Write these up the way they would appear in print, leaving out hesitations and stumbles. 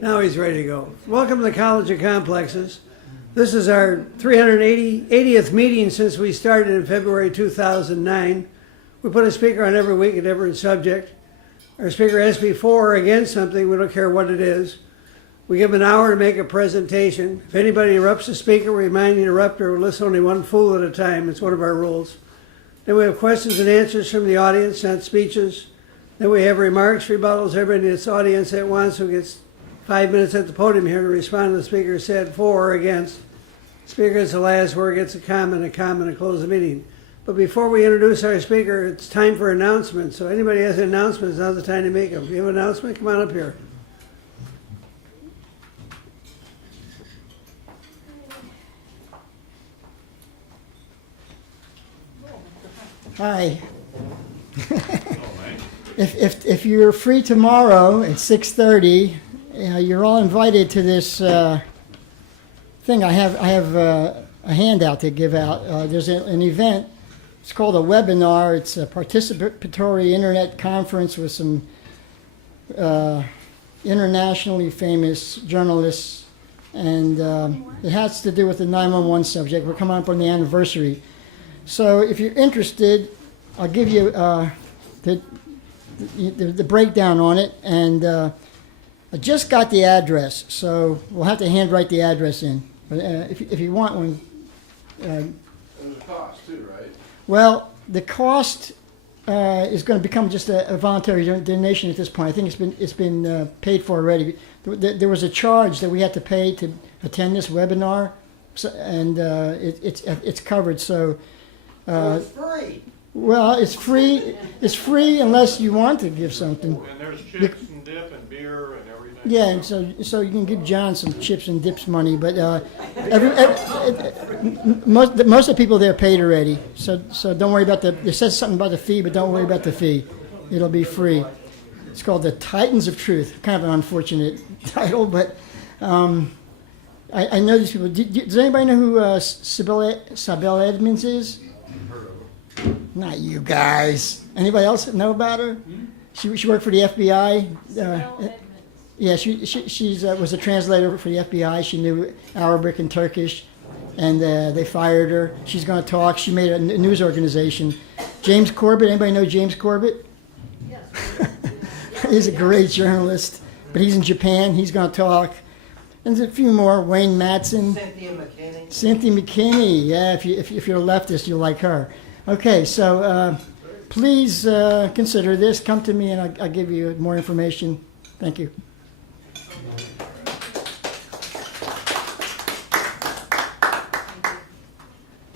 Now he's ready to go. Welcome to the College of Complexes. This is our 380th meeting since we started in February 2009. We put a speaker on every week, a different subject. Our speaker has to be for or against something. We don't care what it is. We give them an hour to make a presentation. If anybody interrupts the speaker, we remind the interrupter we'll listen only one fool at a time. It's one of our rules. Then we have questions and answers from the audience, not speeches. Then we have remarks, rebuttals. Everybody in this audience that wants who gets 5 minutes at the podium here to respond to the speaker said for or against. Speaker gets the last word, gets a comment, and close the meeting. But before we introduce our speaker, it's time for announcements. So anybody has announcements, now's the time to make them. If you have an announcement, come on up here. Hi. If you're free tomorrow at 6:30, you're all invited to this thing. I have a handout to give out. There's an event. It's called a webinar. It's a participatory internet conference with some internationally famous journalists, and it has to do with the 911 subject. We're coming up on the anniversary. So if you're interested, I'll give you the breakdown on it, and I just got the address, so we'll have to handwrite the address in. But if you want one. There's a cost too, right? Well, the cost is going to become just a voluntary donation at this point. I think it's been paid for already. There was a charge that we had to pay to attend this webinar, and it's covered. So. It's free. Well, it's free. It's free unless you want to give something. And there's chips and dip and beer and everything. Yeah, and so you can give John some chips and dips money, but most of the people there paid already. So don't worry about it says something about the fee, but don't worry about the fee. It'll be free. It's called the Titans of Truth. Kind of an unfortunate title, but I know these people. Does anybody know who Sabelle Edmonds is? Not you guys. Anybody else know about her? She worked for the FBI. Yeah, she was a translator for the FBI. She knew Arabic and Turkish, and they fired her. She's going to talk. She made a news organization. James Corbett. Anybody know James Corbett? Yes. He's a great journalist, but he's in Japan. He's going to talk. And there's a few more. Wayne Madsen. Cynthia McKinney. Yeah, if you're a leftist, you'll like her. Okay, so please consider this. Come to me and I'll give you more information. Thank you.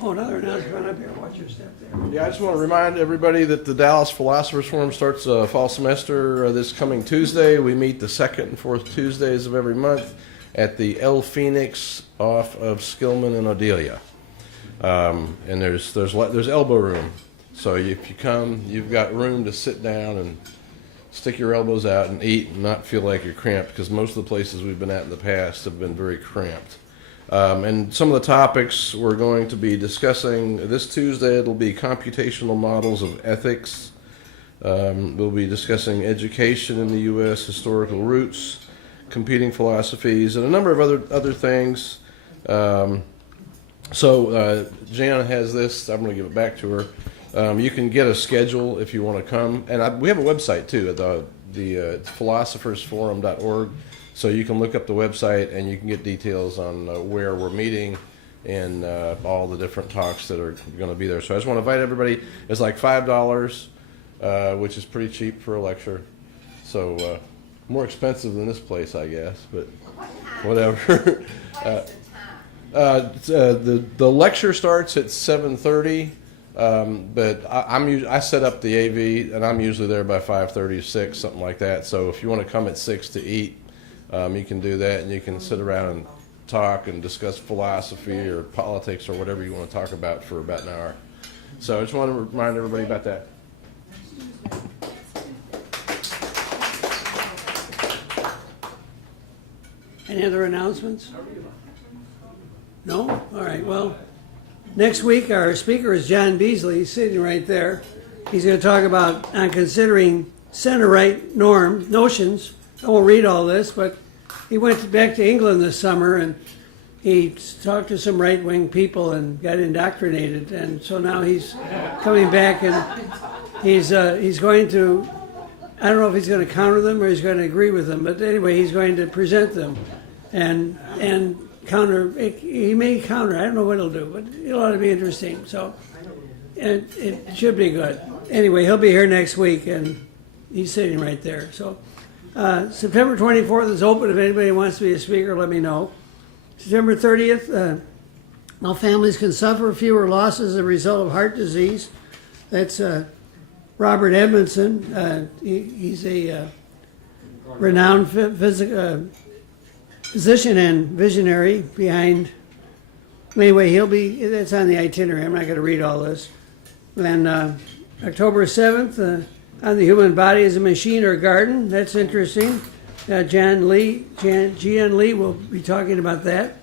Oh, another announcement up here. Watch your step there. Yeah, I just want to remind everybody that the Dallas Philosophers Forum starts fall semester this coming Tuesday. We meet the second and fourth Tuesdays of every month at the El Phoenix off of Skillman and Odelia. And there's elbow room, so if you come, you've got room to sit down and stick your elbows out and eat and not feel like you're cramped, because most of the places we've been at in the past have been very cramped. And some of the topics we're going to be discussing this Tuesday, it'll be computational models of ethics. We'll be discussing education in the U.S., historical roots, competing philosophies, and a number of other things. So Jan has this. I'm going to give it back to her. You can get a schedule if you want to come. And we have a website, too, at the philosophersforum.org. So you can look up the website and you can get details on where we're meeting and all the different talks that are going to be there. So I just want to invite everybody. It's like $5, which is pretty cheap for a lecture. So more expensive than this place, I guess, but whatever. The lecture starts at 7:30, but I set up the AV and I'm usually there by 5:30, 6, something like that. So if you want to come at 6 to eat, you can do that, and you can sit around and talk and discuss philosophy or politics or whatever you want to talk about for about an hour. So I just want to remind everybody about that. Any other announcements? No? All right, well, next week our speaker is John Beasley. He's sitting right there. He's going to talk about considering center-right notions I won't read all this, but he went back to England this summer and he talked to some right-wing people and got indoctrinated, and so now he's coming back and he's going to, I don't know if he's going to counter them or he's going to agree with them, but anyway, he's going to present them and counter. He may counter. I don't know what he'll do, but it ought to be interesting. So, and it should be good. Anyway, he'll be here next week, and he's sitting right there. So, September 24th is open. If anybody wants to be a speaker, let me know. September 30th, all families can suffer fewer losses as a result of heart disease. That's Robert Edmondson. He's a renowned physician and visionary behind. Anyway, that's on the itinerary. I'm not going to read all this. And October 7th, on the human body as a machine or garden. That's interesting. Gian Lee will be talking about that.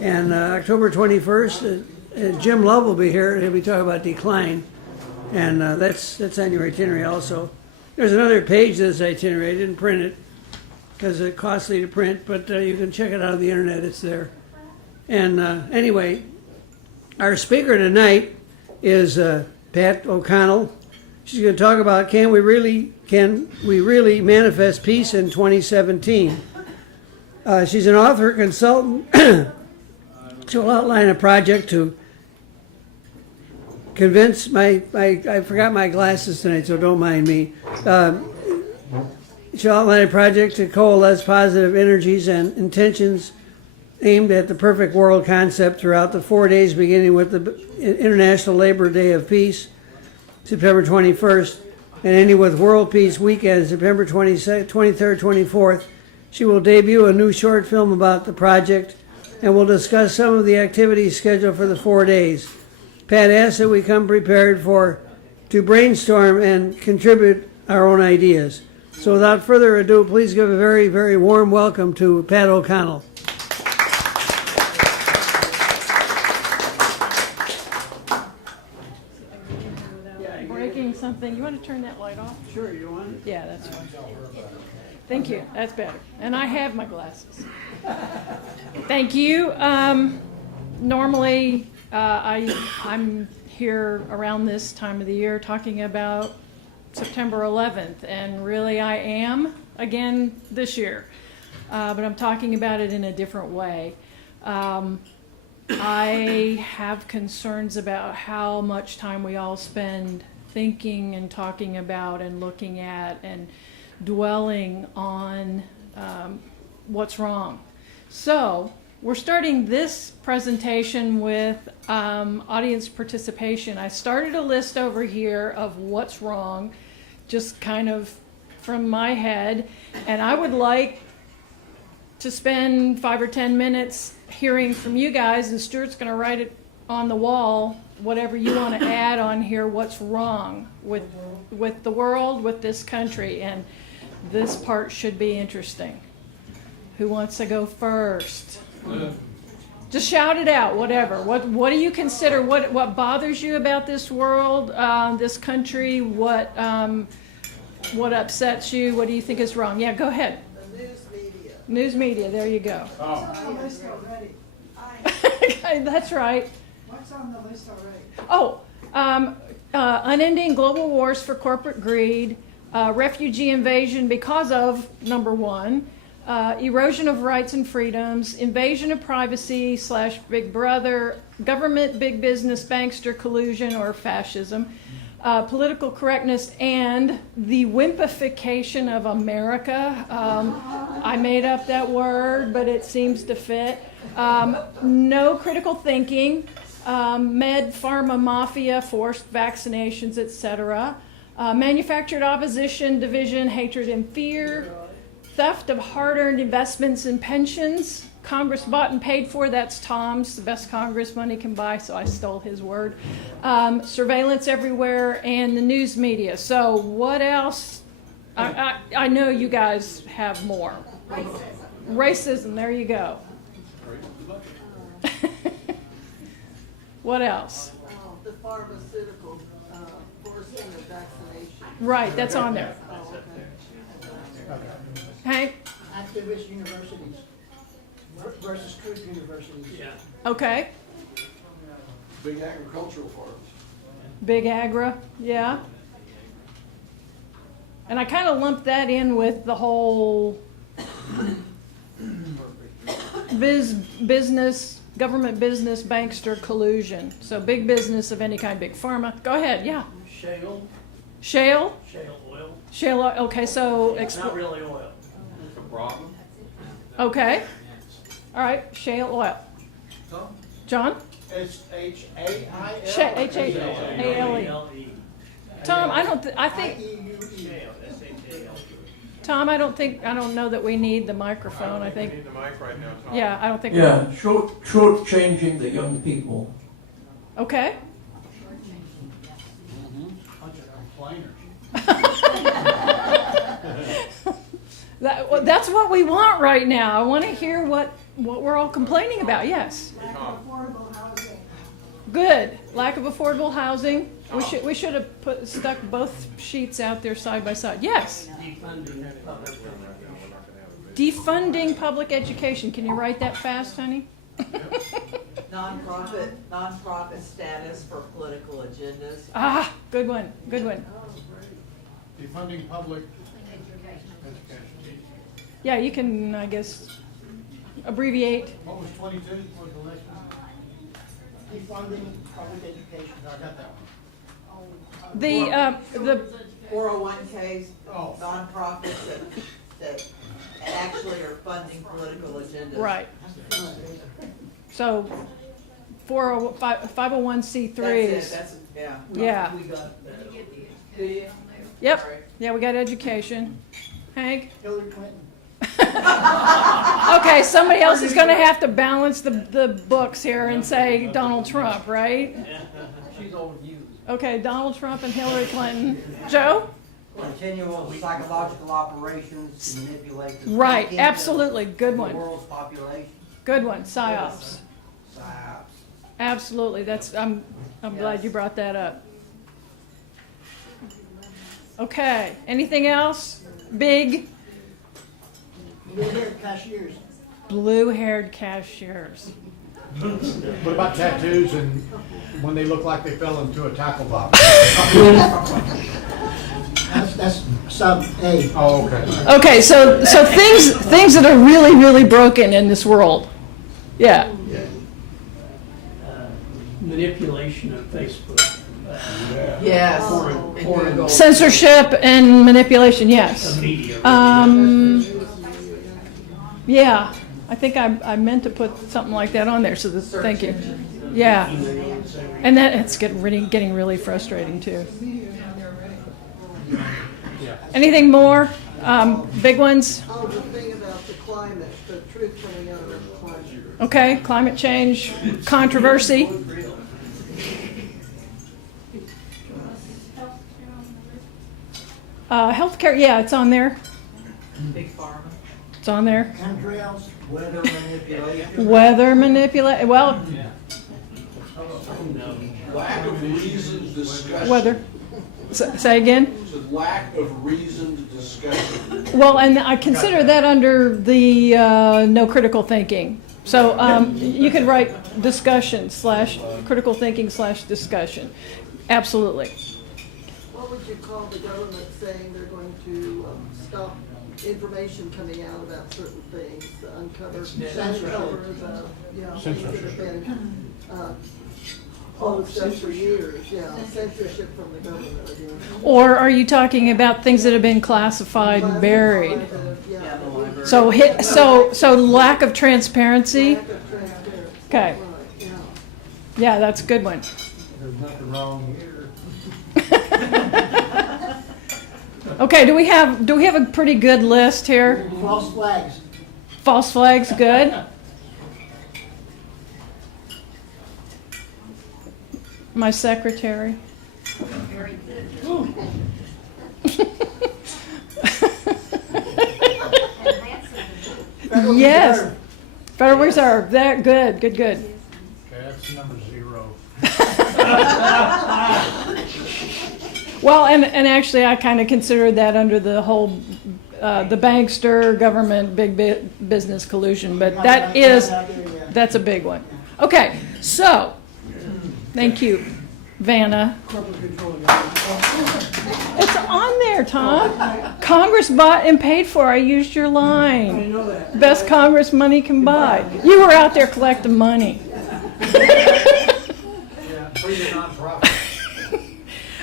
And October 21st, Jim Love will be here. He'll be talking about decline. And that's on your itinerary also. There's another page of this itinerary. I didn't print it because it's costly to print, but you can check it out on the internet. It's there. And anyway, our speaker tonight is Pat O'Connell. She's going to talk about can we really manifest peace in 2017. She's an author, consultant. She'll outline a project to convince I forgot my glasses tonight, so don't mind me. She'll outline a project to coalesce positive energies and intentions aimed at the perfect world concept throughout the 4 days, beginning with the International Labor Day of Peace, September 21st, and ending with World Peace Weekend, September 23rd, 24th. She will debut a new short film about the project and will discuss some of the activities scheduled for the 4 days. Pat asks that we come prepared to brainstorm and contribute our own ideas. So without further ado, please give a very, very warm welcome to Pat O'Connell. Breaking something. You want to turn that light off? Sure, you want it? Yeah, that's fine. Thank you. That's better. And I have my glasses. Thank you. Normally, I'm here around this time of the year talking about September 11th, and really I am again this year, but I'm talking about it in a different way. I have concerns about how much time we all spend thinking and talking about and looking at and dwelling on what's wrong. So we're starting this presentation with audience participation. I started a list over here of what's wrong, just kind of from my head, and I would like to spend 5 or 10 minutes hearing from you guys, and Stuart's going to write it on the wall, whatever you want to add on here, what's wrong with the world, with this country, and this part should be interesting. Who wants to go first? Just shout it out, whatever. What do you consider, what bothers you about this world, this country, what upsets you, what do you think is wrong? Yeah, go ahead. The news media. News media, there you go. What's on the list already? That's right. What's on the list already? Oh, unending global wars for corporate greed, refugee invasion because of, number one, erosion of rights and freedoms, invasion of privacy / Big Brother, government, big business, bankster collusion or fascism, political correctness, and the wimpification of America. I made up that word, but it seems to fit. No critical thinking, med, pharma, mafia, forced vaccinations, etc. Manufactured opposition, division, hatred, and fear. Theft of hard-earned investments and pensions. Congress bought and paid for. That's Tom's, the best Congress money can buy, so I stole his word. Surveillance everywhere, and the news media. So what else? I know you guys have more. Racism, there you go. What else? The pharmaceutical forcing the vaccination. Right, that's on there. Hank? activist universities versus truth universities. Yeah. Okay. Big agricultural farms. Big agra, yeah. And I kind of lumped that in with the whole business, government business, bankster collusion. So big business of any kind, big pharma. Go ahead, yeah. Shale, Shale? shale oil. Shale, okay, so, It's not really oil. It's a problem. okay. All right, shale oil. John? H-A-I-L. H-A-A-L-E. Tom, I think, Shale, S-H-A-L. Tom, I don't know that we need the microphone, I think. Need the mic right now, Tom. Yeah, I don't think. Yeah, short-changing the young people. Okay. Bunch of complainers. That's what we want right now. I want to hear what we're all complaining about. Yes. Affordable housing. Good. Lack of affordable housing. We should have stuck both sheets out there side by side. Yes. Defunding public education. Can you write that fast, honey? Nonprofit status for political agendas. Ah, good one. Good one. Defunding public education. Yeah, you can, I guess, abbreviate. What was 22 was the next one? Defunding public education. I got that one. The 401ks, Oh. nonprofits that actually are funding political agendas. right. So 501c3s. That's, yeah. Yeah. We got that. Do you? Yep. Sorry. Yeah, we got education. Hank? Hillary Clinton. Okay, somebody else is going to have to balance the books here and say Donald Trump, right? She's overused. Okay, Donald Trump and Hillary Clinton. Joe? Continual psychological operations to manipulate the Right, thinking absolutely. Good of the one. world's population. Good one. PSYOPs. Psyops. Absolutely. I'm glad you brought that up. Okay. Anything else? Big Blue-haired cashiers. blue-haired cashiers. What about tattoos and when they look like they fell into a tackle box? That's sub A. Oh, okay. Okay, so things that are really, really broken in this world. Yeah. Manipulation of Facebook. Yes. Or Censorship and manipulation, yes. media. Yeah, I think I meant to put something like that on there, so thank you. Yeah, and it's getting really frustrating too. Anything more? Big ones? Oh, the thing about the climate, the truth coming out about the climate. Okay, climate change, controversy. Healthcare, yeah, it's on there. Big pharma. It's on there. Chemtrails. Weather manipulation. Weather manipulate, well, Lack of reasoned discussion. weather. Say again? It's a lack of reasoned discussion. Well, and I consider that under the no critical thinking. So you could write discussion / critical thinking / discussion. Absolutely. What would you call the government saying they're going to stop information coming out about certain things, uncover the, things that have been closed up for years, censorship from the government again. Or are you talking about things that have been classified and buried? So lack of transparency. Lack of transparency. Okay. Right, yeah. Yeah, that's a good one. There's nothing wrong here. Okay, do we have a pretty good list here? False flags. False flags, good. My secretary. Federal Yes. Reserve. Federal Reserve. That good. Okay, that's number 0. Well, and actually, I kind of consider that under the whole the bankster, government, business collusion, but that's a big one. Okay, so, thank you, Vanna. It's on there, Tom. Congress bought and paid for. I used your line. I know that. Best Congress money can buy. You were out there collecting money. Yeah, free to nonprofit.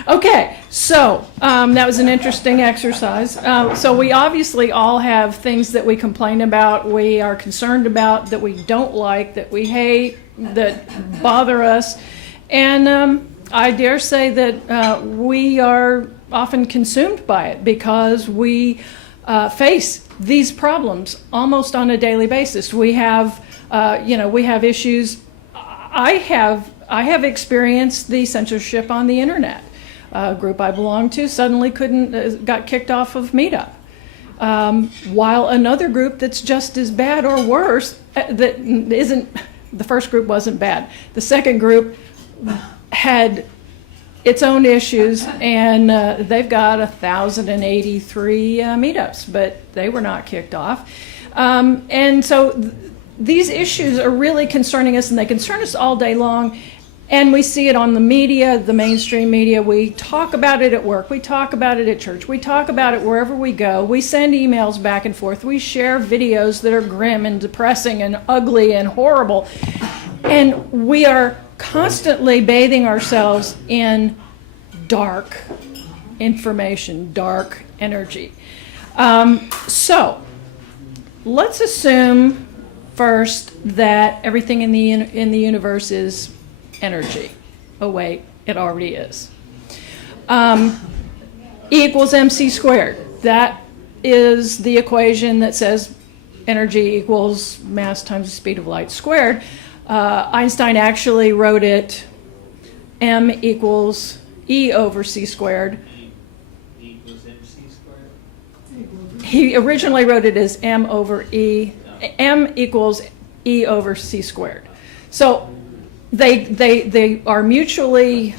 Okay, so that was an interesting exercise. So we obviously all have things that we complain about, we are concerned about, that we don't like, that we hate, that bother us. And I dare say that we are often consumed by it because we face these problems almost on a daily basis. We have, we have issues. I have experienced the censorship on the internet. A group I belong to suddenly got kicked off of Meetup. While another group that's just as bad or worse, the first group wasn't bad. The second group had its own issues, and they've got 1,083 meetups, but they were not kicked off. And so these issues are really concerning us, and they concern us all day long. And we see it on the media, the mainstream media. We talk about it at work. We talk about it at church. We talk about it wherever we go. We send emails back and forth. We share videos that are grim and depressing and ugly and horrible. And we are constantly bathing ourselves in dark information, dark energy. So let's assume first that everything in the universe is energy. Oh wait, it already is. E equals mc squared. That is the equation that says energy equals mass times the speed of light squared. Einstein actually wrote it m equals E over c squared. E equals MC squared? He originally wrote it as m equals E over c squared. So they are mutually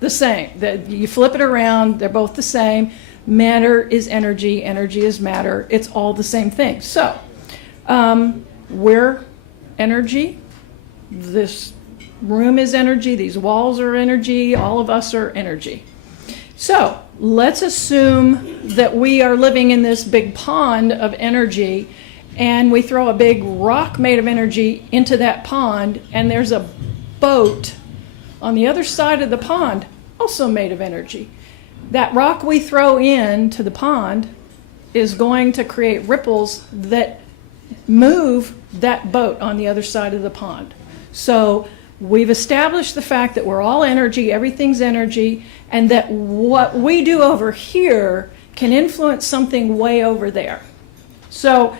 the same. That you flip it around, they're both the same. Matter is energy, energy is matter. It's all the same thing. So we're energy. This room is energy. These walls are energy. All of us are energy. So let's assume that we are living in this big pond of energy, and we throw a big rock made of energy into that pond, and there's a boat on the other side of the pond also made of energy. That rock we throw into the pond is going to create ripples that move that boat on the other side of the pond. So we've established the fact that we're all energy, everything's energy, and that what we do over here can influence something way over there. So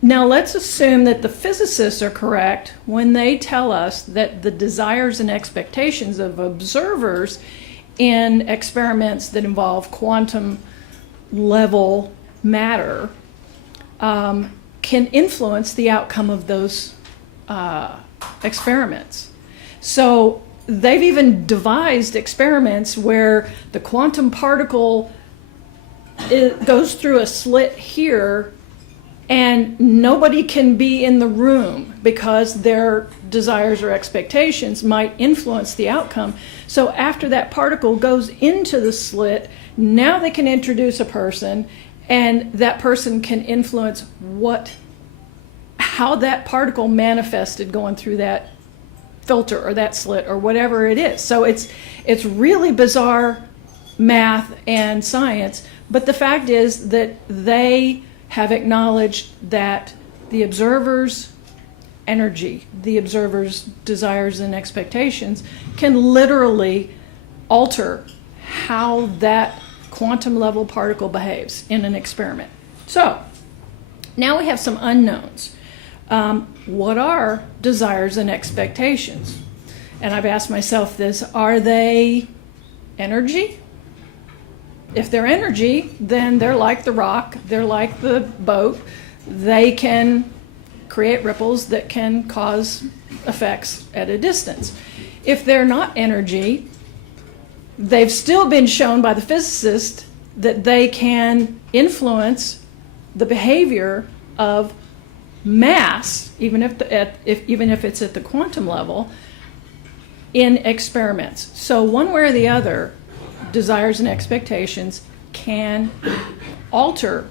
now let's assume that the physicists are correct when they tell us that the desires and expectations of observers in experiments that involve quantum level matter can influence the outcome of those experiments. So they've even devised experiments where the quantum particle goes through a slit here, and nobody can be in the room because their desires or expectations might influence the outcome. So after that particle goes into the slit, now they can introduce a person, and that person can influence how that particle manifested going through that filter or that slit or whatever it is. So it's really bizarre math and science, but the fact is that they have acknowledged that the observer's energy, the observer's desires and expectations can literally alter how that quantum level particle behaves in an experiment. So now we have some unknowns. What are desires and expectations? And I've asked myself this: are they energy? If they're energy, then they're like the rock, they're like the boat. They can create ripples that can cause effects at a distance. If they're not energy, they've still been shown by the physicists that they can influence the behavior of mass, even if it's at the quantum level, in experiments. So one way or the other, desires and expectations can alter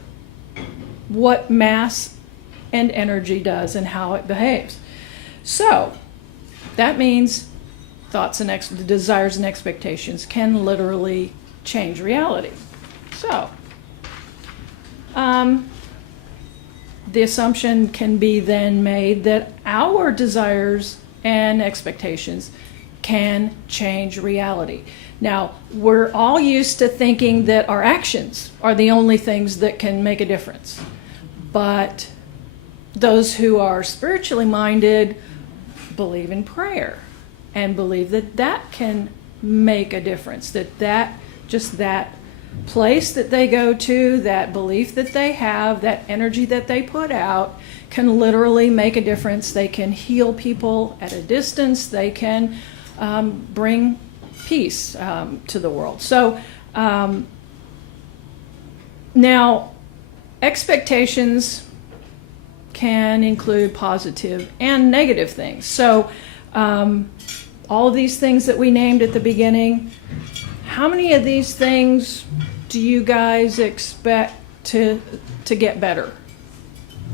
what mass and energy does and how it behaves. So that means thoughts and the desires and expectations can literally change reality. So the assumption can be then made that our desires and expectations can change reality. Now, we're all used to thinking that our actions are the only things that can make a difference. But those who are spiritually minded believe in prayer and believe that that can make a difference, that just that place that they go to, that belief that they have, that energy that they put out can literally make a difference. They can heal people at a distance. They can bring peace to the world. So now expectations can include positive and negative things. So all of these things that we named at the beginning, how many of these things do you guys expect to get better?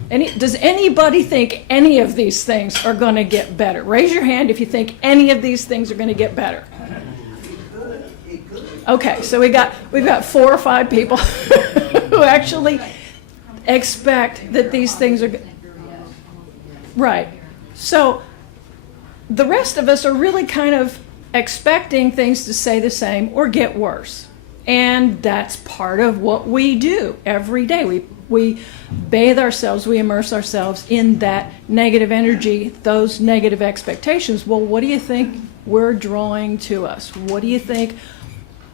Does anybody think any of these things are going to get better? Raise your hand if you think any of these things are going to get better. Okay, so we've got 4 or 5 people who actually expect that these things are right. So the rest of us are really kind of expecting things to stay the same or get worse. And that's part of what we do every day. We bathe ourselves, we immerse ourselves in that negative energy, those negative expectations. Well, what do you think we're drawing to us? What do you think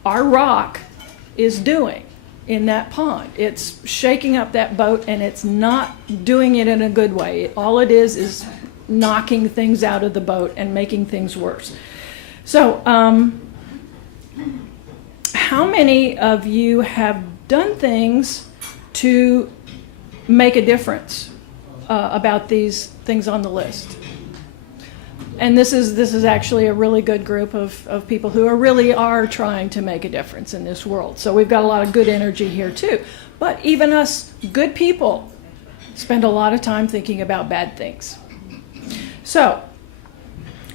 our rock is doing in that pond? It's shaking up that boat, and it's not doing it in a good way. All it is knocking things out of the boat and making things worse. So, how many of you have done things to make a difference about these things on the list? And this is actually a really good group of people who really are trying to make a difference in this world. So we've got a lot of good energy here too. But even us good people spend a lot of time thinking about bad things. So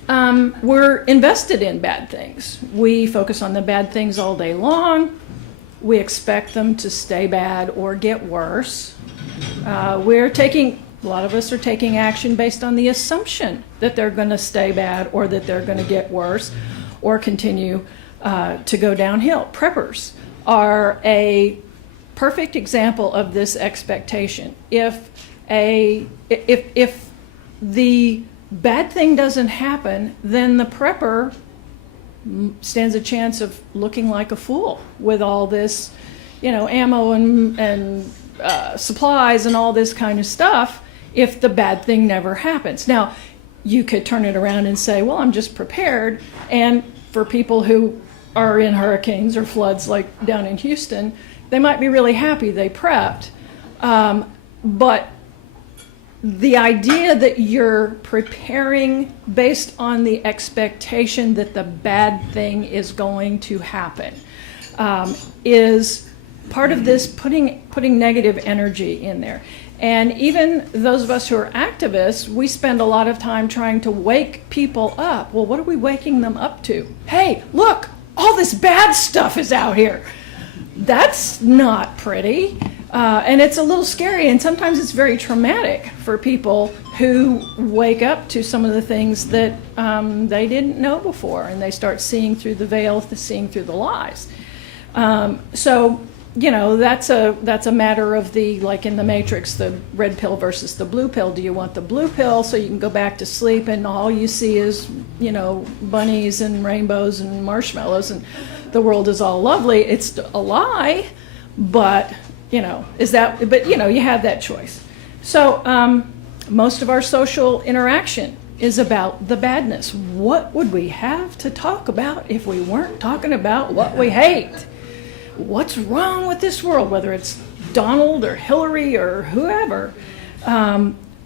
we're invested in bad things. We focus on the bad things all day long. We expect them to stay bad or get worse. A lot of us are taking action based on the assumption that they're going to stay bad or that they're going to get worse or continue to go downhill. Preppers are a perfect example of this expectation. If the bad thing doesn't happen, then the prepper stands a chance of looking like a fool with all this, ammo and supplies and all this kind of stuff if the bad thing never happens. Now, you could turn it around and say, well, I'm just prepared. And for people who are in hurricanes or floods like down in Houston, they might be really happy they prepped. But the idea that you're preparing based on the expectation that the bad thing is going to happen is part of this putting negative energy in there. And even those of us who are activists, we spend a lot of time trying to wake people up. Well, what are we waking them up to? Hey, look, all this bad stuff is out here. That's not pretty. And it's a little scary, and sometimes it's very traumatic for people who wake up to some of the things that they didn't know before, and they start seeing through the veil, seeing through the lies. So that's a matter of like in the Matrix, the red pill versus the blue pill. Do you want the blue pill so you can go back to sleep and all you see is, bunnies and rainbows and marshmallows and the world is all lovely? It's a lie, but you have that choice. So most of our social interaction is about the badness. What would we have to talk about if we weren't talking about what we hate? what's wrong with this world, whether it's Donald or Hillary or whoever,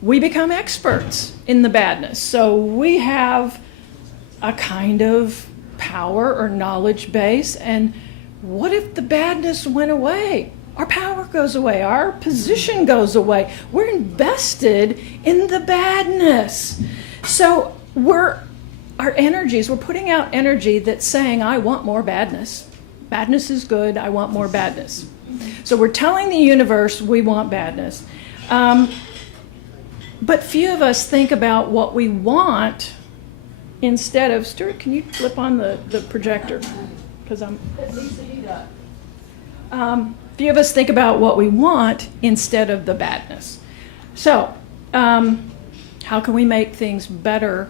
we become experts in the badness. So we have a kind of power or knowledge base, and what if the badness went away? Our power goes away, our position goes away. We're invested in the badness. So we're putting out energy that's saying, I want more badness. Badness is good, I want more badness. So we're telling the universe we want badness. But few of us think about what we want instead of, Stuart, can you flip on the projector? Because it needs to heat up. Few of us think about what we want instead of the badness. So, how can we make things better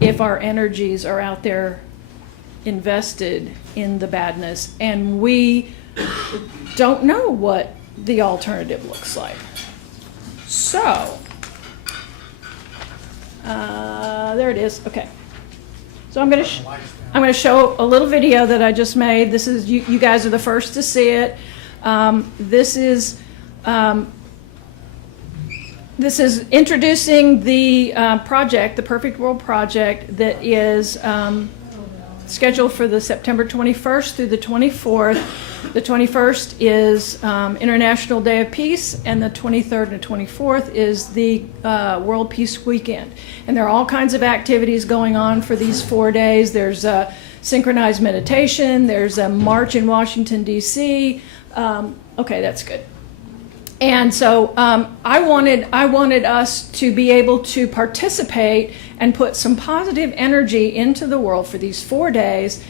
if our energies are out there invested in the badness and we don't know what the alternative looks like? So, there it is. Okay. So I'm going to show a little video that I just made. This is you guys are the first to see it. This is introducing the project, the Perfect World Project, that is scheduled for the September 21st through the 24th. The 21st is International Day of Peace, and the 23rd and 24th is the World Peace Weekend. And there are all kinds of activities going on for these 4 days. There's synchronized meditation. There's a march in Washington, D.C. Okay, that's good. And so I wanted us to be able to participate and put some positive energy into the world for these 4 days,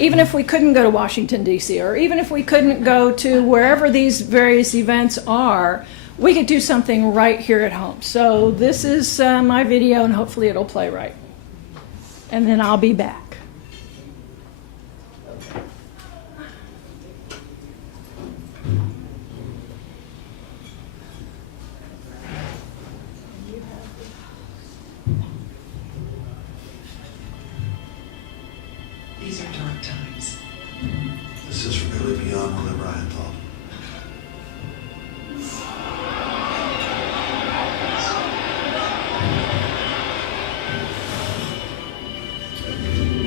even if we couldn't go to Washington, D.C., or even if we couldn't go to wherever these various events are, we could do something right here at home. So this is my video, and hopefully it'll play right. And then I'll be back. These are dark times. This is really beyond whatever I had thought.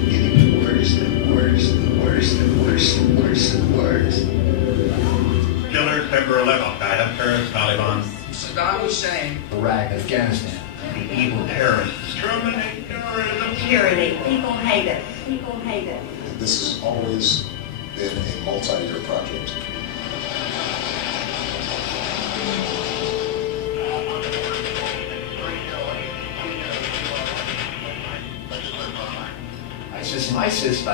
Getting worse and worse and worse and worse and worse and worse. Killers, February 11th, Paris, Taliban. Saddam Hussein. Iraq, Afghanistan. The evil terrorists. Terminate terrorism. Tyranny. People hate us. People hate us. This has always been a multi-year project. ISIS and ISIS.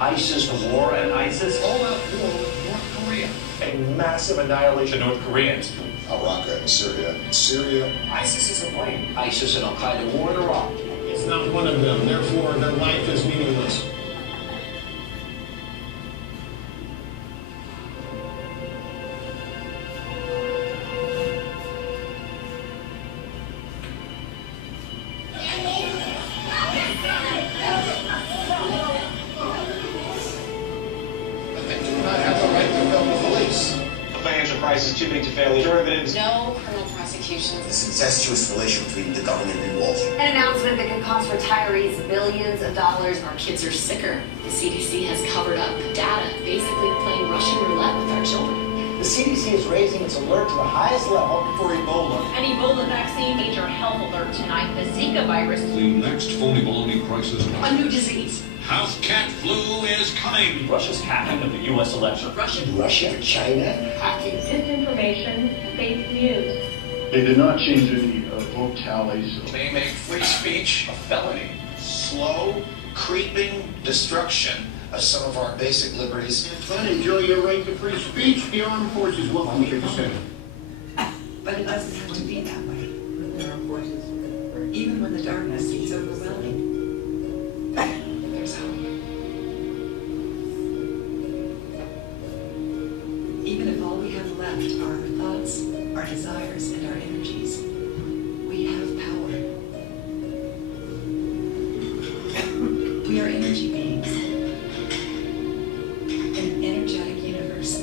ISIS, the war, and ISIS. All-out war with North Korea. A massive annihilation of North Koreans. Al-Raqqa in Syria. Syria. ISIS is a blame. ISIS and Al-Qaeda war in Iraq. It's not one of them, therefore their life is meaningless. Crisis too big to fail. Derivatives. No criminal prosecutions. This incestuous relation between the government and Wall Street. An announcement that could cost retirees billions of dollars. Our kids are sicker. The CDC has covered up data, basically playing Russian roulette with our children. The CDC is raising its alert to the highest level for Ebola. An Ebola vaccine, major health alert tonight. The Zika virus. The next phony baloney crisis. A new disease. House cat flu is coming. Russia's hacking of the U.S. election. Russia, China, Hacking. Disinformation. Fake news. They did not change any vote tallies. They make free speech a felony. Slow, creeping destruction of some of our basic liberties. But enjoy your right to free speech. The armed forces will come to the Senate. But it doesn't have to be that way. There are forces. Even when the darkness seems overwhelming. There's hope. Even if all we have left are our thoughts, our desires, and our energies, we have power. We are energy beings in an energetic universe.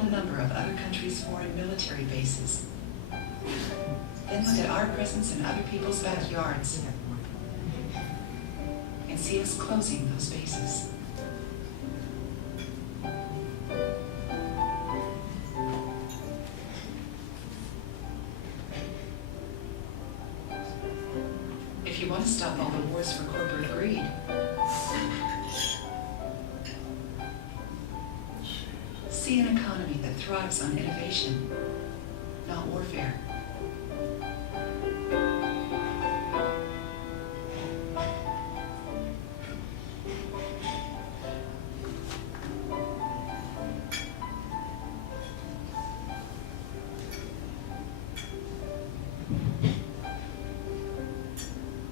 the number of other countries' foreign military bases. Then look at our presence in other people's backyards and see us closing those bases. If you want to stop all the wars for corporate greed, see an economy that thrives on innovation, not warfare.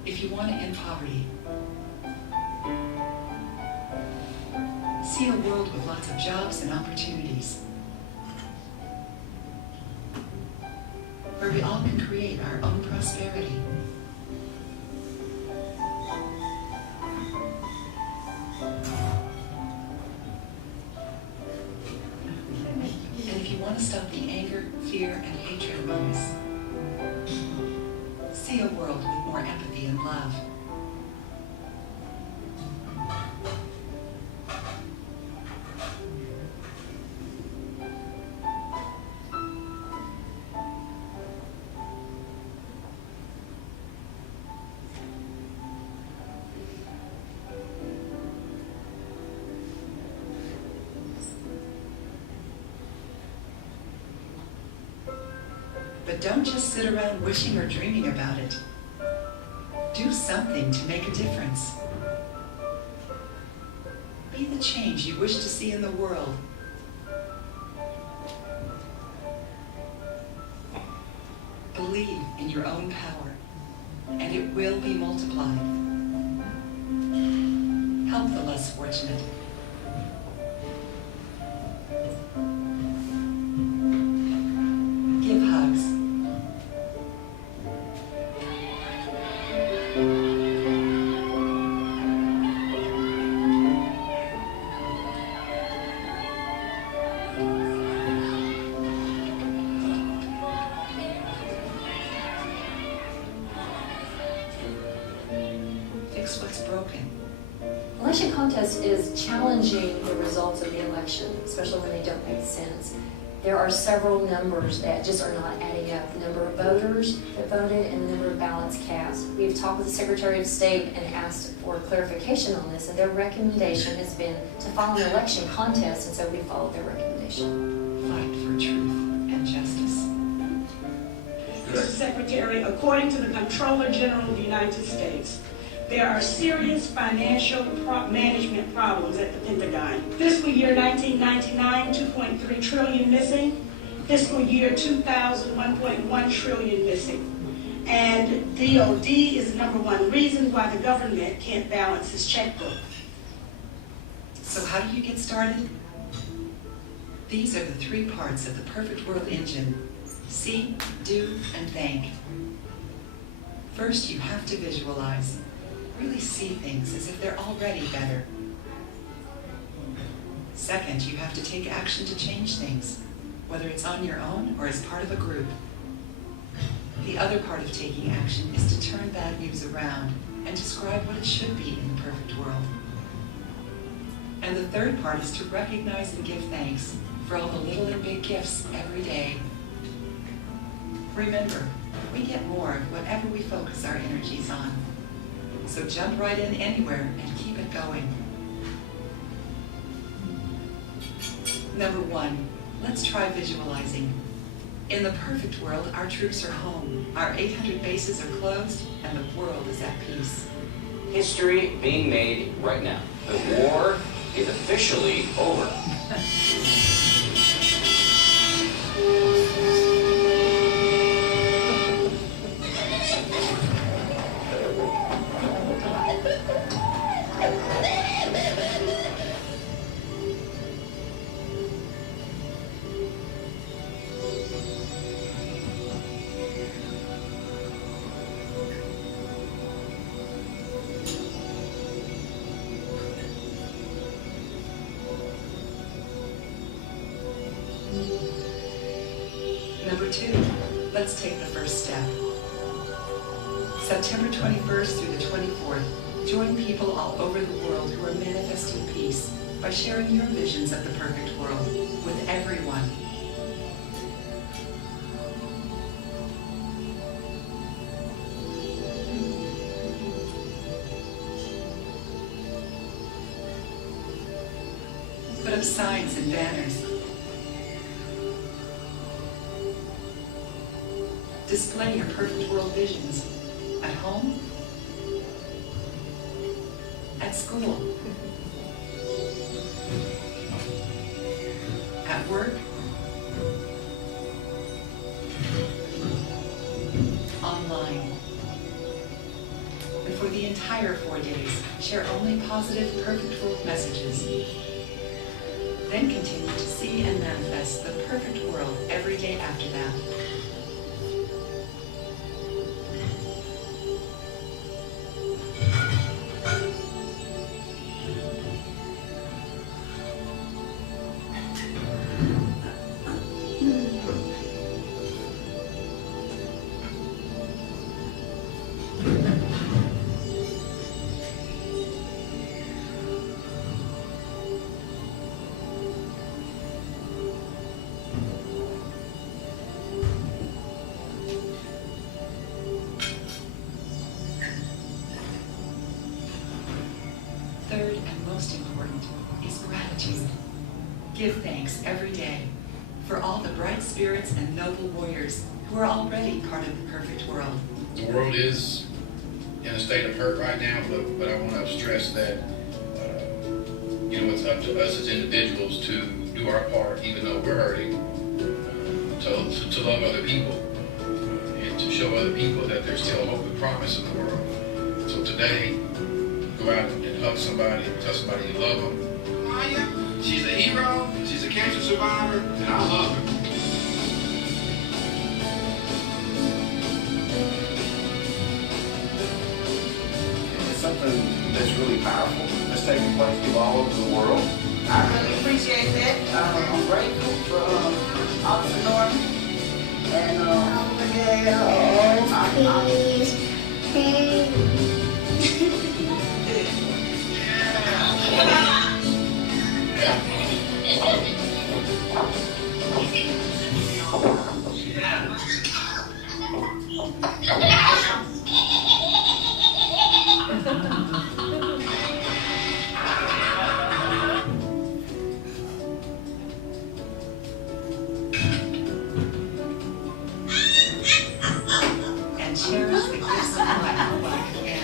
If you want to end poverty, see a world with lots of jobs and opportunities, where we all can create our own prosperity. And if you want to stop the anger, fear, and hatred among us, see a world with more empathy and love. But don't just sit around wishing or dreaming about it. Do something to make a difference. Be the change you wish to see in the world. Believe in your own power, and it will be multiplied. Help the less fortunate. Give hugs. Fix what's broken. Election contest is challenging the results of the election, especially when they don't make sense. There are several numbers that just are not adding up. The number of voters that voted and the number of ballots cast. We've talked with the Secretary of State and asked for clarification on this, and their recommendation has been to follow an election contest, and so we followed their recommendation. Fight for truth and justice. Mr. Secretary, according to the Comptroller General of the United States, there are serious financial management problems at the Pentagon. Fiscal year 1999, 2.3 trillion missing. Fiscal year 2000, 1.1 trillion missing. And DOD is the number one reason why the government can't balance its checkbook. So how do you get started? These are the three parts of the perfect world engine: see, do, and thank. First, you have to visualize. Really see things as if they're already better. Second, you have to take action to change things, whether it's on your own or as part of a group. The other part of taking action is to turn bad news around and describe what it should be in the perfect world. And the third part is to recognize and give thanks for all the little and big gifts every day. Remember, we get more of whatever we focus our energies on. So jump right in anywhere and keep it going. Number one, let's try visualizing. In the perfect world, our troops are home, our 800 bases are closed, and the world is at peace. History being made right now. The war is officially over. Number 2, let's take the first step. September 21st through the 24th, join people all over the world who are manifesting peace by sharing your visions of the perfect world with everyone. Put up signs and banners. Display your perfect world visions at home, at school, at work, online. And for the entire 4 days, share only positive, perfect world messages. Then continue to see and manifest the perfect world every day after that. Third and most important is gratitude. Give thanks every day for all the bright spirits and noble warriors who are already part of the perfect world. The world is in a state of hurt right now, but I want to stress that it's up to us as individuals to do our part, even though we're hurting, to love other people and to show other people that there's still hope and promise in the world. So today, go out and hug somebody, tell somebody you love them. Maya, she's a hero, she's a cancer survivor, and I love her. It's something that's really powerful that's taking place all over the world. I really appreciate that. I'm grateful for Officer Norman and And cherish the gifts of life while you can.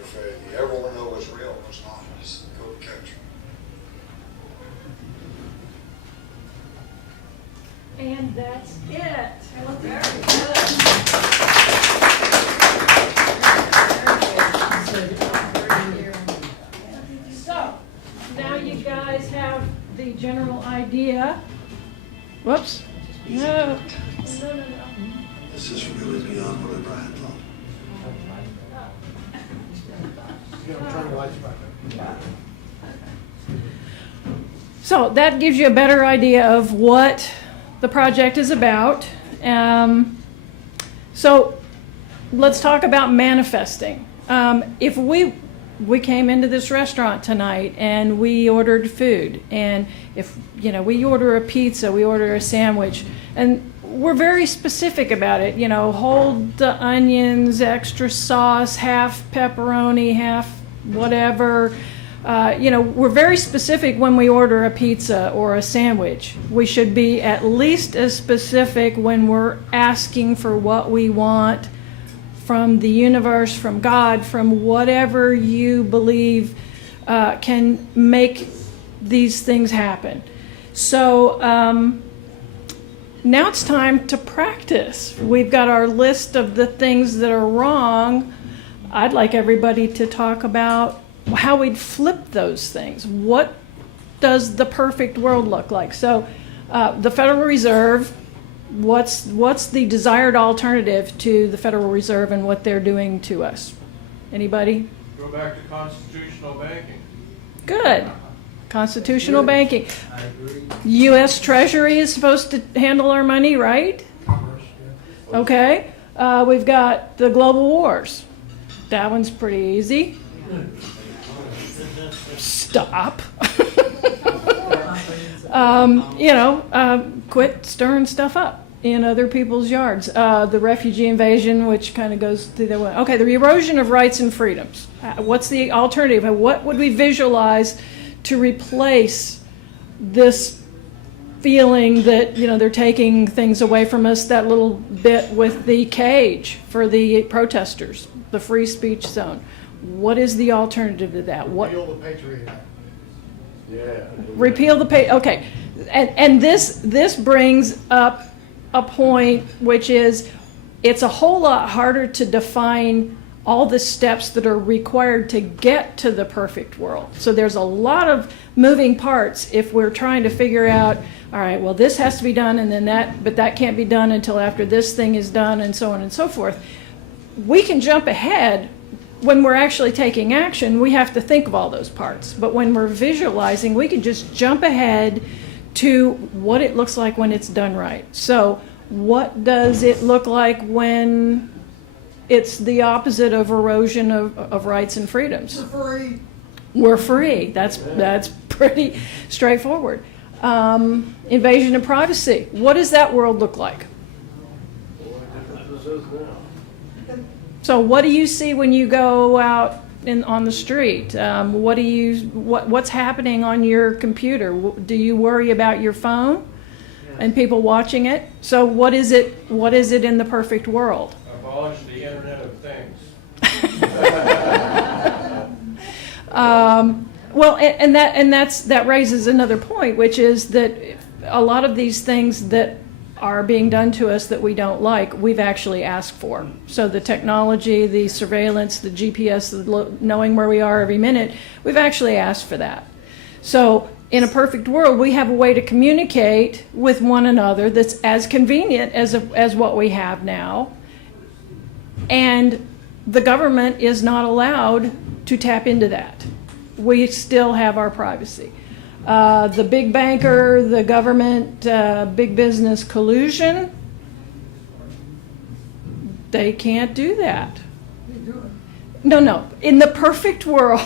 If you ever want to know what's real and what's not, just go to country. And that's it. So, now you guys have the general idea. Whoops. No. No. This is really beyond whatever I had thought. Turn the lights back up. So that gives you a better idea of what the project is about. So let's talk about manifesting. If we we came into this restaurant tonight and we ordered food, and if we order a pizza, we order a sandwich, and we're very specific about it. Hold the onions, extra sauce, half pepperoni, half whatever. We're very specific when we order a pizza or a sandwich. We should be at least as specific when we're asking for what we want from the universe, from God, from whatever you believe can make these things happen. So now it's time to practice. We've got our list of the things that are wrong. I'd like everybody to talk about how we'd flip those things. What does the perfect world look like? So the Federal Reserve, what's the desired alternative to the Federal Reserve and what they're doing to us? Anybody? Go back to constitutional banking. Good. Constitutional banking. U.S. Treasury is supposed to handle our money, right? Okay. We've got the global wars. That one's pretty easy. Stop. Quit stirring stuff up in other people's yards. The refugee invasion, which kind of goes through that way. Okay, the erosion of rights and freedoms. What's the alternative? What would we visualize to replace this feeling that they're taking things away from us? That little bit with the cage for the protesters, the free speech zone. What is the alternative to that? Repeal the Patriot Act. Yeah. Repeal the okay, and this brings up a point, which is it's a whole lot harder to define all the steps that are required to get to the perfect world. So there's a lot of moving parts if we're trying to figure out, all right, well, this has to be done, and then but that can't be done until after this thing is done, and so on and so forth. We can jump ahead. When we're actually taking action, we have to think of all those parts. But when we're visualizing, we can just jump ahead to what it looks like when it's done right. So what does it look like when it's the opposite of erosion of rights and freedoms? We're free. That's pretty straightforward. Invasion of privacy. What does that world look like? So what do you see when you go out on the street? What's happening on your computer? Do you worry about your phone and people watching it? So what is it in the perfect world? Abolish the Internet of Things. Well, and that raises another point, which is that a lot of these things that are being done to us that we don't like, we've actually asked for. So the technology, the surveillance, the GPS, knowing where we are every minute, we've actually asked for that. So in a perfect world, we have a way to communicate with one another that's as convenient as what we have now. And the government is not allowed to tap into that. We still have our privacy. The big banker, the government, big business collusion, they can't do that. No. In the perfect world,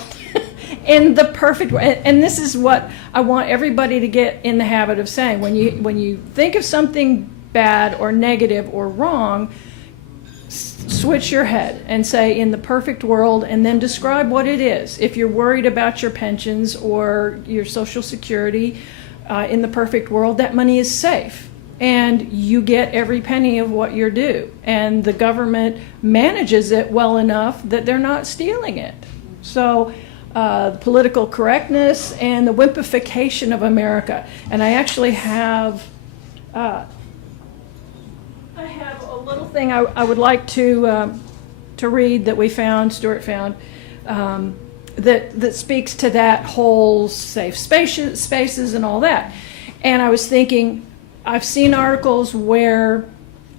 and this is what I want everybody to get in the habit of saying. When you think of something bad or negative or wrong, switch your head and say in the perfect world, and then describe what it is. If you're worried about your pensions or your Social Security, in the perfect world, that money is safe and you get every penny of what you're due, and the government manages it well enough that they're not stealing it. So political correctness and the wimpification of America. And I actually have a little thing I would like to read that Stuart found, that speaks to that whole safe spaces and all that. And I was thinking, I've seen articles where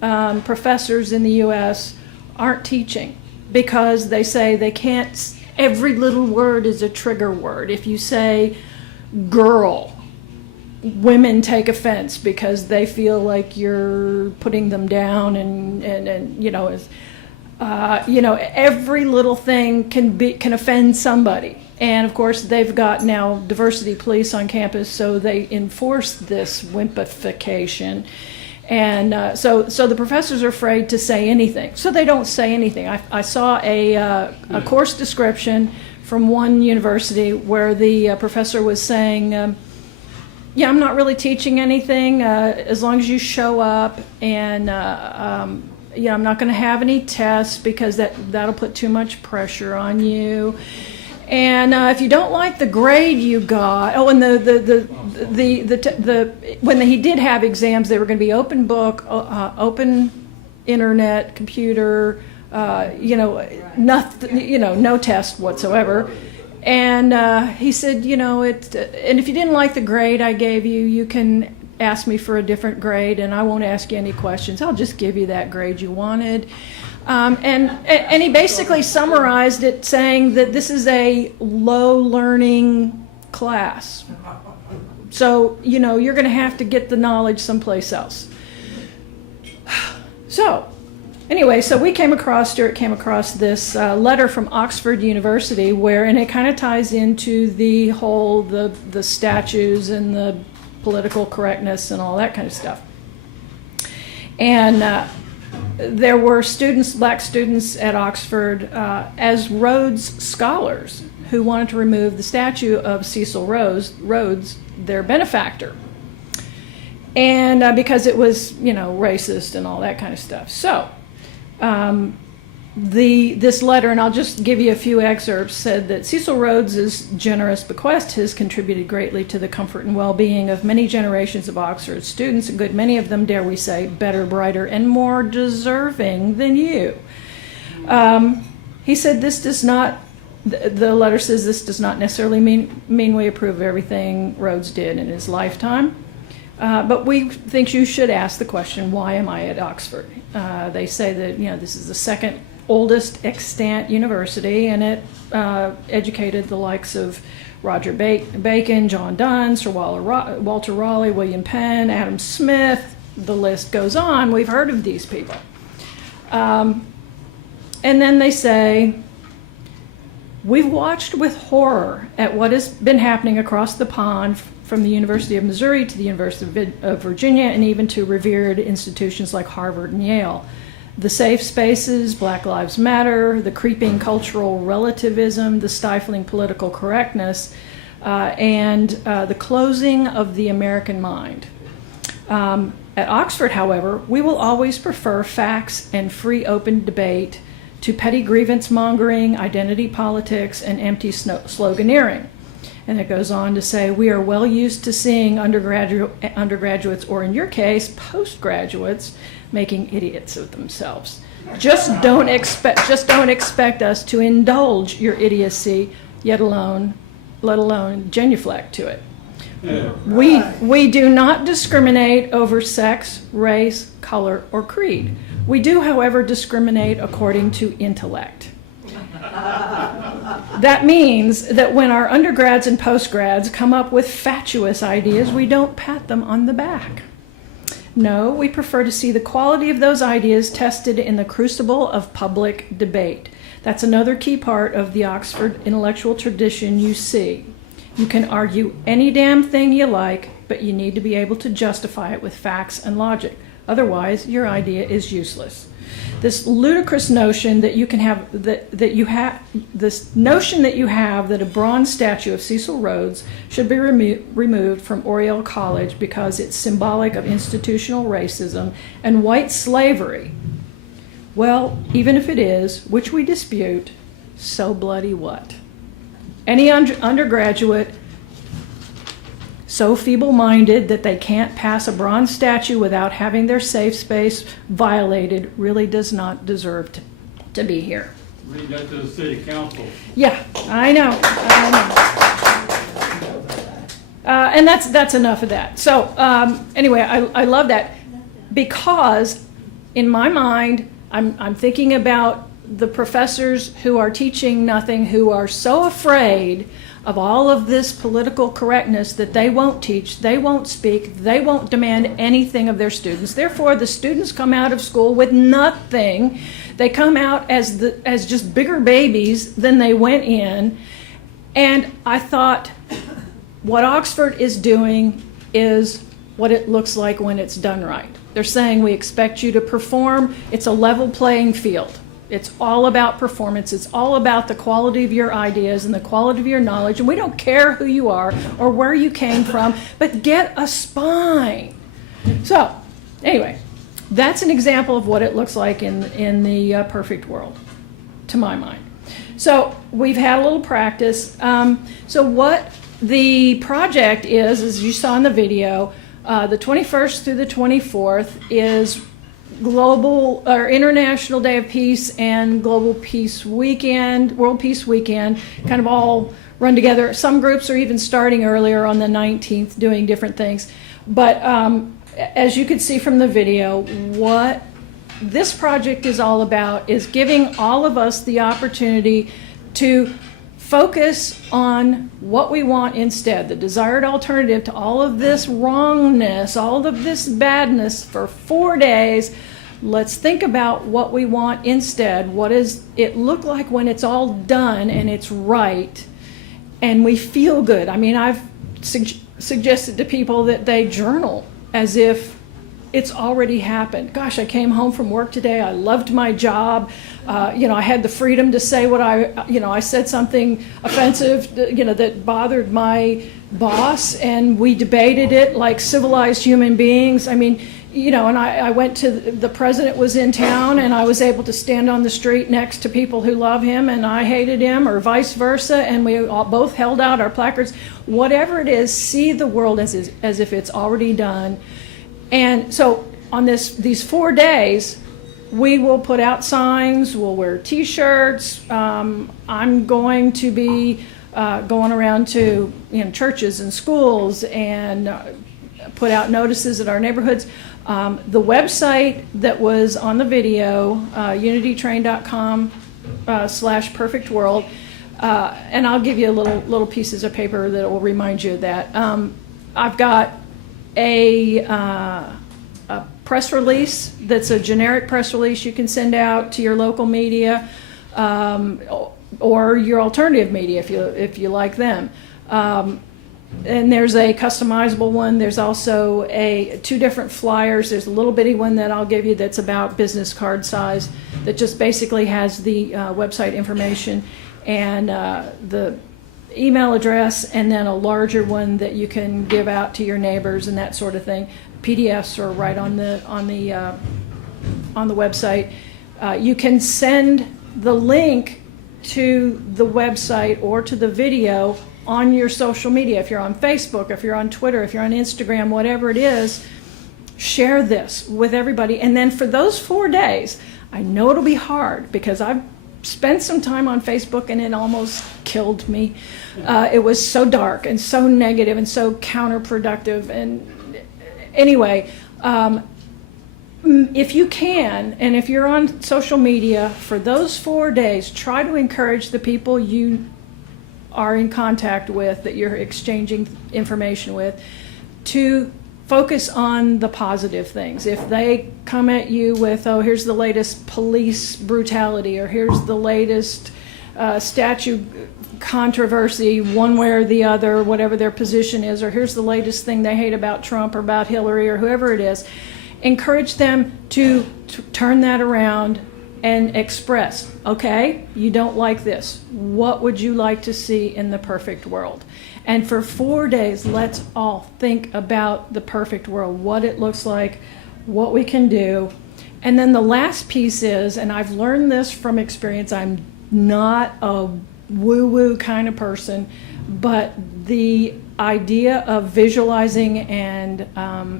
professors in the U.S. aren't teaching because they say they can't, every little word is a trigger word. If you say girl, women take offense because they feel like you're putting them down, and Every little thing can offend somebody. And of course, they've got now diversity police on campus, so they enforce this wimpification. And so the professors are afraid to say anything, so they don't say anything. I saw a course description from one university where the professor was saying, I'm not really teaching anything as long as you show up, and I'm not going to have any tests because that'll put too much pressure on you. And if you don't like the grade you got, and when he did have exams, they were going to be open book, open internet, computer, nothing, no test whatsoever. And he said, and if you didn't like the grade I gave you, you can ask me for a different grade, and I won't ask you any questions. I'll just give you that grade you wanted. And he basically summarized it saying that this is a low learning class. So, you're going to have to get the knowledge someplace else. So, anyway, so Stuart came across this letter from Oxford University and it kind of ties into the whole, the statues and the political correctness and all that kind of stuff. And there were black students at Oxford as Rhodes scholars who wanted to remove the statue of Cecil Rhodes, their benefactor. And because it was, racist and all that kind of stuff. So, this letter, and I'll just give you a few excerpts, said that Cecil Rhodes's generous bequest has contributed greatly to the comfort and well-being of many generations of Oxford students, a good many of them, dare we say, better, brighter, and more deserving than you. He said the letter says this does not necessarily mean we approve of everything Rhodes did in his lifetime. But we think you should ask the question, why am I at Oxford? They say that, this is the second oldest extant university, and it educated the likes of Roger Bacon, John Donne, Sir Walter Raleigh, William Penn, Adam Smith, the list goes on. We've heard of these people. And then they say, we've watched with horror at what has been happening across the pond from the University of Missouri to the University of Virginia and even to revered institutions like Harvard and Yale. The safe spaces, Black Lives Matter, the creeping cultural relativism, the stifling political correctness, and the closing of the American mind. At Oxford, however, we will always prefer facts and free open debate to petty grievance mongering, identity politics, and empty sloganeering. And it goes on to say, we are well used to seeing undergraduates, or in your case, postgraduates, making idiots of themselves. Just don't expect us to indulge your idiocy, let alone genuflect to it. We do not discriminate over sex, race, color, or creed. We do, however, discriminate according to intellect. That means that when our undergrads and postgrads come up with fatuous ideas, we don't pat them on the back. No, we prefer to see the quality of those ideas tested in the crucible of public debate. That's another key part of the Oxford intellectual tradition you see. You can argue any damn thing you like, but you need to be able to justify it with facts and logic. Otherwise, your idea is useless. This ludicrous notion that you have that a bronze statue of Cecil Rhodes should be removed from Oriel College because it's symbolic of institutional racism and white slavery. Well, even if it is, which we dispute, so bloody what? Any undergraduate so feeble-minded that they can't pass a bronze statue without having their safe space violated really does not deserve to be here. Read that to the city council. Yeah, I know. And that's enough of that. So anyway, I love that because in my mind, I'm thinking about the professors who are teaching nothing, who are so afraid of all of this political correctness that they won't teach, they won't speak, they won't demand anything of their students. Therefore, the students come out of school with nothing. They come out as just bigger babies than they went in. And I thought, what Oxford is doing is what it looks like when it's done right. They're saying we expect you to perform. It's a level playing field. It's all about performance. It's all about the quality of your ideas and the quality of your knowledge. And we don't care who you are or where you came from, but get a spine. So, anyway, that's an example of what it looks like in the perfect world, to my mind. So, we've had a little practice. So what the project is, as you saw in the video, the 21st through the 24th is Global or International Day of Peace and Global Peace Weekend, World Peace Weekend, kind of all run together. Some groups are even starting earlier on the 19th, doing different things. But as you could see from the video, what this project is all about is giving all of us the opportunity to focus on what we want instead, the desired alternative to all of this wrongness, all of this badness for 4 days. Let's think about what we want instead. What does it look like when it's all done and it's right and we feel good? I mean, I've suggested to people that they journal as if it's already happened. Gosh, I came home from work today. I loved my job. I had the freedom to say what I said something offensive, that bothered my boss, and we debated it like civilized human beings. I mean, and I went to, the president was in town, and I was able to stand on the street next to people who love him, and I hated him, or vice versa, and we all both held out our placards. Whatever it is, see the world as if it's already done. And so on these 4 days, we will put out signs, we'll wear T-shirts. I'm going to be going around to churches and schools and put out notices at our neighborhoods. The website that was on the video, unitytrain.com/perfectworld, and I'll give you little pieces of paper that will remind you of that. I've got a press release that's a generic press release you can send out to your local media or your alternative media if you like them. And there's a customizable one. There's also two different flyers. There's a little bitty one that I'll give you that's about business card size that just basically has the website information and the email address, and then a larger one that you can give out to your neighbors and that sort of thing. PDFs are right on the website. You can send the link to the website or to the video on your social media. If you're on Facebook, if you're on Twitter, if you're on Instagram, whatever it is, share this with everybody. And then for those 4 days, I know it'll be hard because I've spent some time on Facebook and it almost killed me. It was so dark and so negative and so counterproductive. And anyway, if you can, and if you're on social media for those 4 days, try to encourage the people you are in contact with, that you're exchanging information with, to focus on the positive things. If they come at you with, oh, here's the latest police brutality, or here's the latest statue controversy, one way or the other, whatever their position is, or here's the latest thing they hate about Trump or about Hillary or whoever it is, encourage them to turn that around and express, okay, you don't like this. What would you like to see in the perfect world? And for 4 days, let's all think about the perfect world, what it looks like, what we can do. And then the last piece is, and I've learned this from experience, I'm not a woo-woo kind of person, but the idea of visualizing and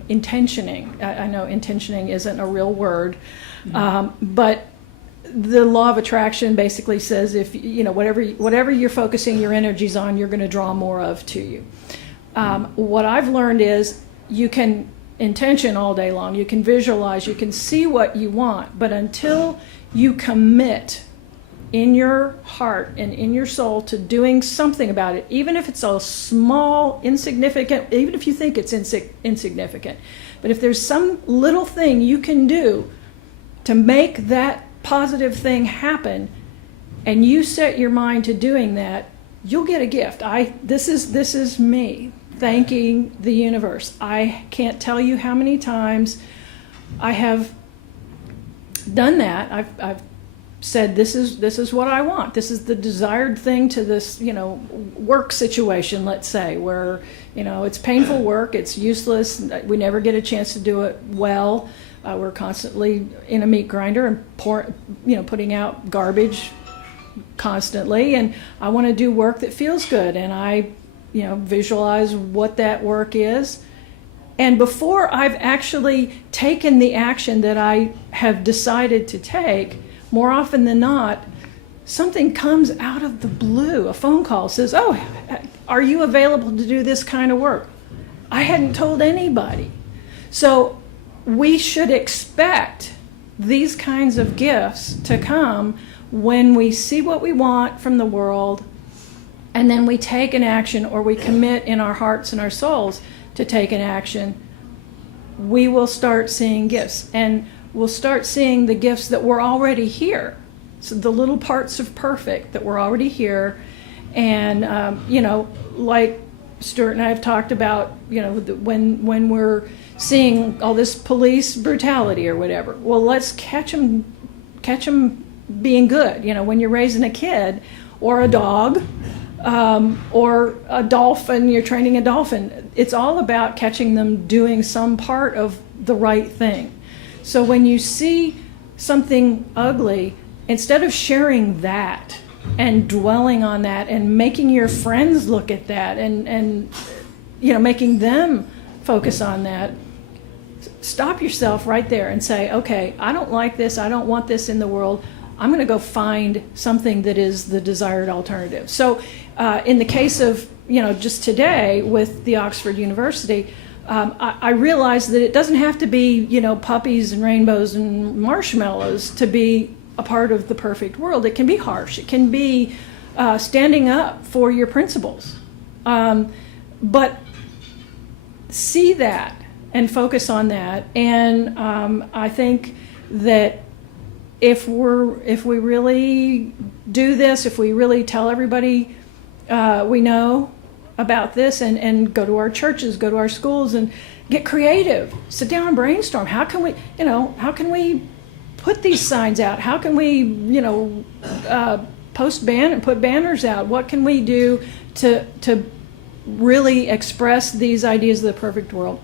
intentioning. I know intentioning isn't a real word, but the law of attraction basically says if whatever you're focusing your energies on, you're going to draw more of to you. What I've learned is you can intention all day long, you can visualize, you can see what you want, but until you commit in your heart and in your soul to doing something about it, even if it's a small, insignificant, even if you think it's insignificant. But if there's some little thing you can do to make that positive thing happen, and you set your mind to doing that, you'll get a gift. This is me thanking the universe. I can't tell you how many times I have done that. I've said, this is what I want. This is the desired thing to this, work situation, let's say, where, it's painful work, it's useless, we never get a chance to do it well. We're constantly in a meat grinder and putting out garbage constantly, and I want to do work that feels good, and I visualize what that work is. And before I've actually taken the action that I have decided to take, more often than not, something comes out of the blue. A phone call says, "Oh, are you available to do this kind of work?" I hadn't told anybody. So we should expect these kinds of gifts to come when we see what we want from the world, and then we take an action, or we commit in our hearts and our souls to take an action. We will start seeing gifts, and we'll start seeing the gifts that were already here. So the little parts of perfect that were already here. And, like Stuart and I have talked about, when we're seeing all this police brutality or whatever, well, let's catch them being good. When you're raising a kid or a dog or a dolphin, you're training a dolphin, it's all about catching them doing some part of the right thing. So when you see something ugly, instead of sharing that and dwelling on that and making your friends look at that and making them focus on that, stop yourself right there and say, okay, I don't like this, I don't want this in the world, I'm going to go find something that is the desired alternative. So in the case of, just today with the Oxford University, I realized that it doesn't have to be, puppies and rainbows and marshmallows to be a part of the perfect world. It can be harsh. It can be standing up for your principles. But see that and focus on that. And I think that if we really do this, if we really tell everybody we know about this, and go to our churches, go to our schools, and get creative, sit down and brainstorm. How can we put these signs out? How can we, put banners out? What can we do to really express these ideas of the perfect world?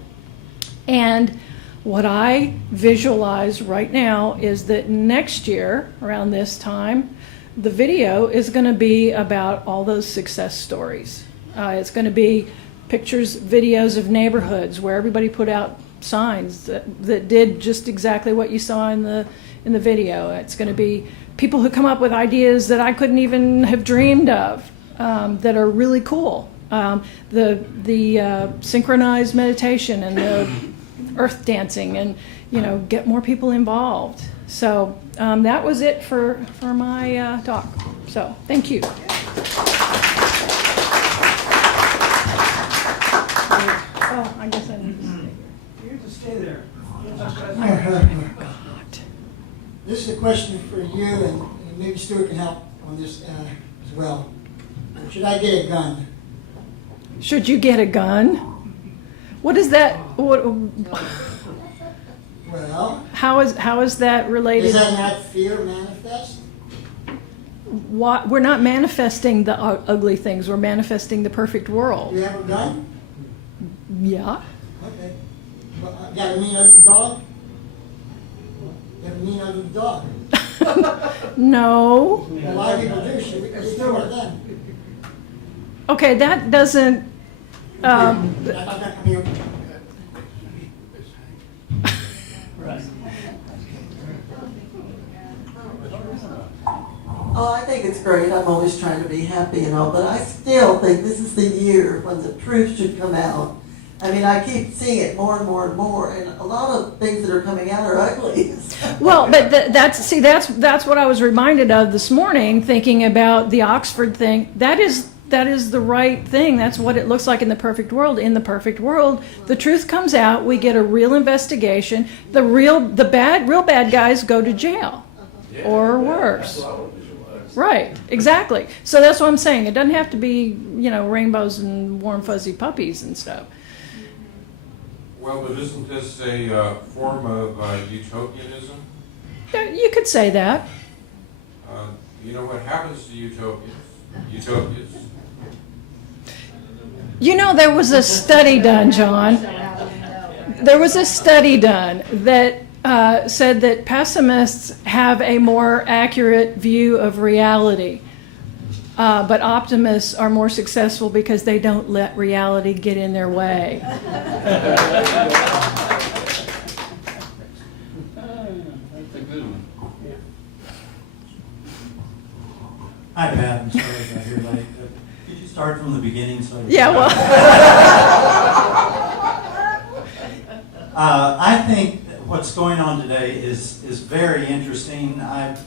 And what I visualize right now is that next year, around this time, the video is going to be about all those success stories. It's going to be pictures, videos of neighborhoods where everybody put out signs that did just exactly what you saw in the video. It's going to be people who come up with ideas that I couldn't even have dreamed of, that are really cool. The synchronized meditation and the earth dancing, and get more people involved. So that was it for my talk. So thank you. Oh, I guess I need to stay here. You have to stay there. This is a question for you, and maybe Stuart can help on this as well. Should I get a gun? Should you get a gun? What is that? Well, how is that related? Is that not fear manifest? We're not manifesting the ugly things. We're manifesting the perfect world. You have a gun? Yeah. Okay. Well, got a mean ugly dog? You have a mean ugly dog? No. A lot of people do. Should we do it then? Okay, that doesn't. Oh, I think it's great. I'm always trying to be happy and all, but I still think this is the year when the truth should come out. I mean, I keep seeing it more and more and more, and a lot of things that are coming out are ugly. Well, but that's what I was reminded of this morning, thinking about the Oxford thing. That is the right thing. That's what it looks like in the perfect world. In the perfect world, the truth comes out. We get a real investigation. The real bad guys go to jail, or worse. Right, exactly. So that's what I'm saying. It doesn't have to be, rainbows and warm fuzzy puppies and stuff. Well, but isn't this a form of utopianism? You could say that. You know what happens to utopias? There was a study done, John. There was a study done that said that pessimists have a more accurate view of reality, but optimists are more successful because they don't let reality get in their way. That's a good one. Hi, Pat. I'm sorry I got here late. Could you start from the beginning? I think what's going on today is very interesting. I've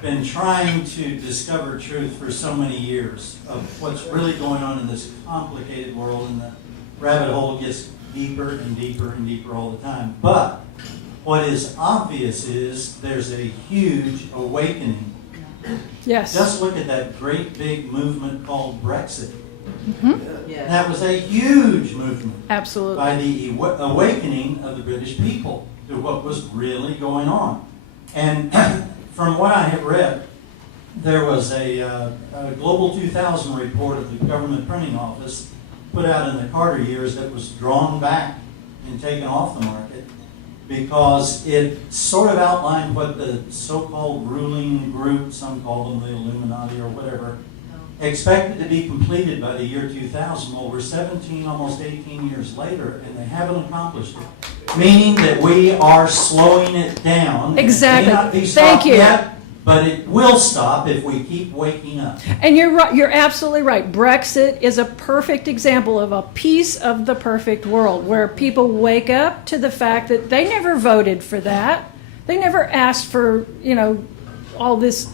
been trying to discover truth for so many years of what's really going on in this complicated world, and the rabbit hole gets deeper and deeper and deeper all the time. But what is obvious is there's a huge awakening. Yes. Just look at that great big movement called Brexit. Mm-hmm. Yeah. That was a huge movement. Absolutely. By the awakening of the British people to what was really going on. And from what I have read, there was a Global 2000 report of the government printing office put out in the Carter years that was drawn back and taken off the market because it sort of outlined what the so-called ruling group, some call them the Illuminati or whatever, expected to be completed by the year 2000. Well, we're 17, almost 18 years later, and they haven't accomplished it. Meaning that we are slowing it down. Exactly. It may not be Thank stopped you. yet, but it will stop if we keep waking up. And you're right. You're absolutely right. Brexit is a perfect example of a piece of the perfect world where people wake up to the fact that they never voted for that. They never asked for, all this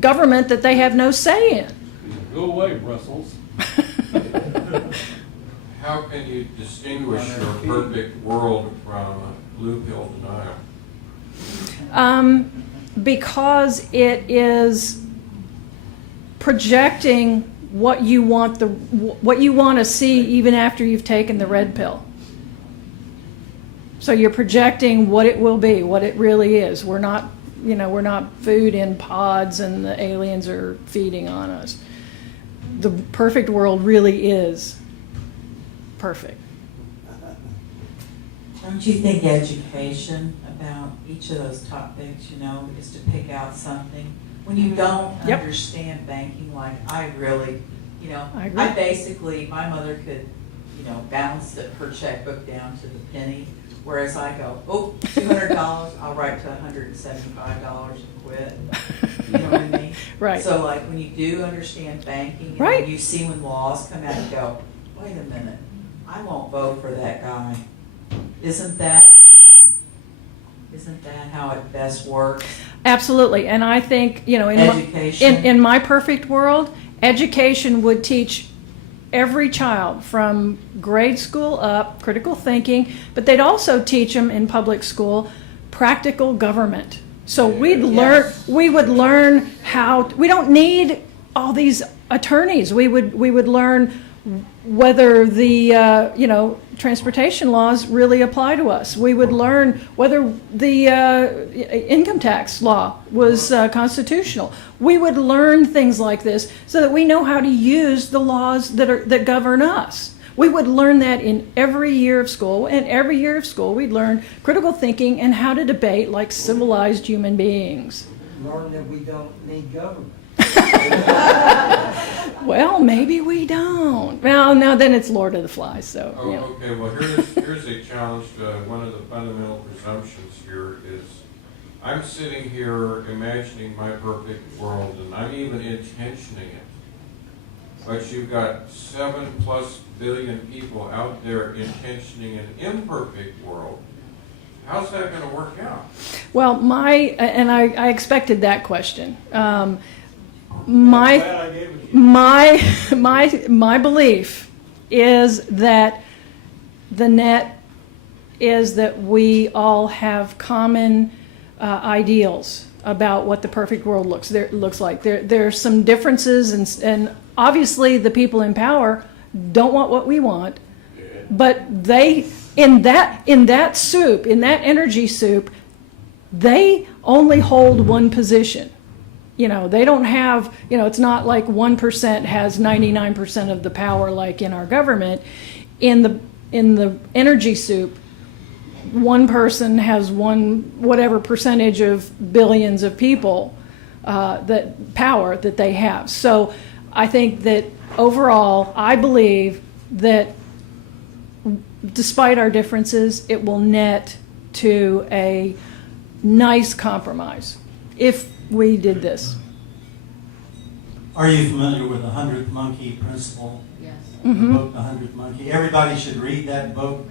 government that they have no say in. Go away, Brussels. How can you distinguish your perfect world from blue pill denial? Because it is projecting what you want to see even after you've taken the red pill. So you're projecting what it will be, what it really is. We're not food in pods and the aliens are feeding on us. The perfect world really is perfect. Don't you think education about each of those topics, is to pick out something? When you don't understand banking, like I really, I agree. I basically, my mother could, balance her checkbook down to the penny, whereas I go, $200, I'll write to $175 and quit. You know what I mean? Right. So like when you do understand banking, and right. when you see when laws come out and go, wait a minute, I won't vote for that guy. Isn't that how it best works? Absolutely. And I think, in my perfect world, education would teach every child from grade school up critical thinking, but they'd also teach them in public school practical government. So we would learn how, we don't need all these attorneys. We would learn whether the transportation laws really apply to us. We would learn whether the income tax law was constitutional. We would learn things like this so that we know how to use the laws that govern us. We would learn that in every year of school, and every year of school we'd learn critical thinking and how to debate like civilized human beings. Learn that we don't need government. Well, maybe we don't. Well, no, then it's Lord of the Flies. So. Okay. Well, here's a challenge. One of the fundamental presumptions here is, I'm sitting here imagining my perfect world, and I'm even intentioning it. but you've got 7+ billion people out there intentioning an imperfect world. How's that going to work out? Well, I expected that my belief is that the net is that we all have common ideals about what the perfect world looks like. There's some differences, and obviously the people in power don't want what we want, but they in that energy soup, they only hold one position. They don't have, it's not like 1% has 99% of the power like in our government. In the energy soup, one person has whatever percentage of billions of people that power that they have. So I think that overall, I believe that despite our differences, it will net to a nice compromise if we did this. Are you familiar with the 100th Monkey Principle? Yes. The book, The 100th Monkey. Everybody should read that book.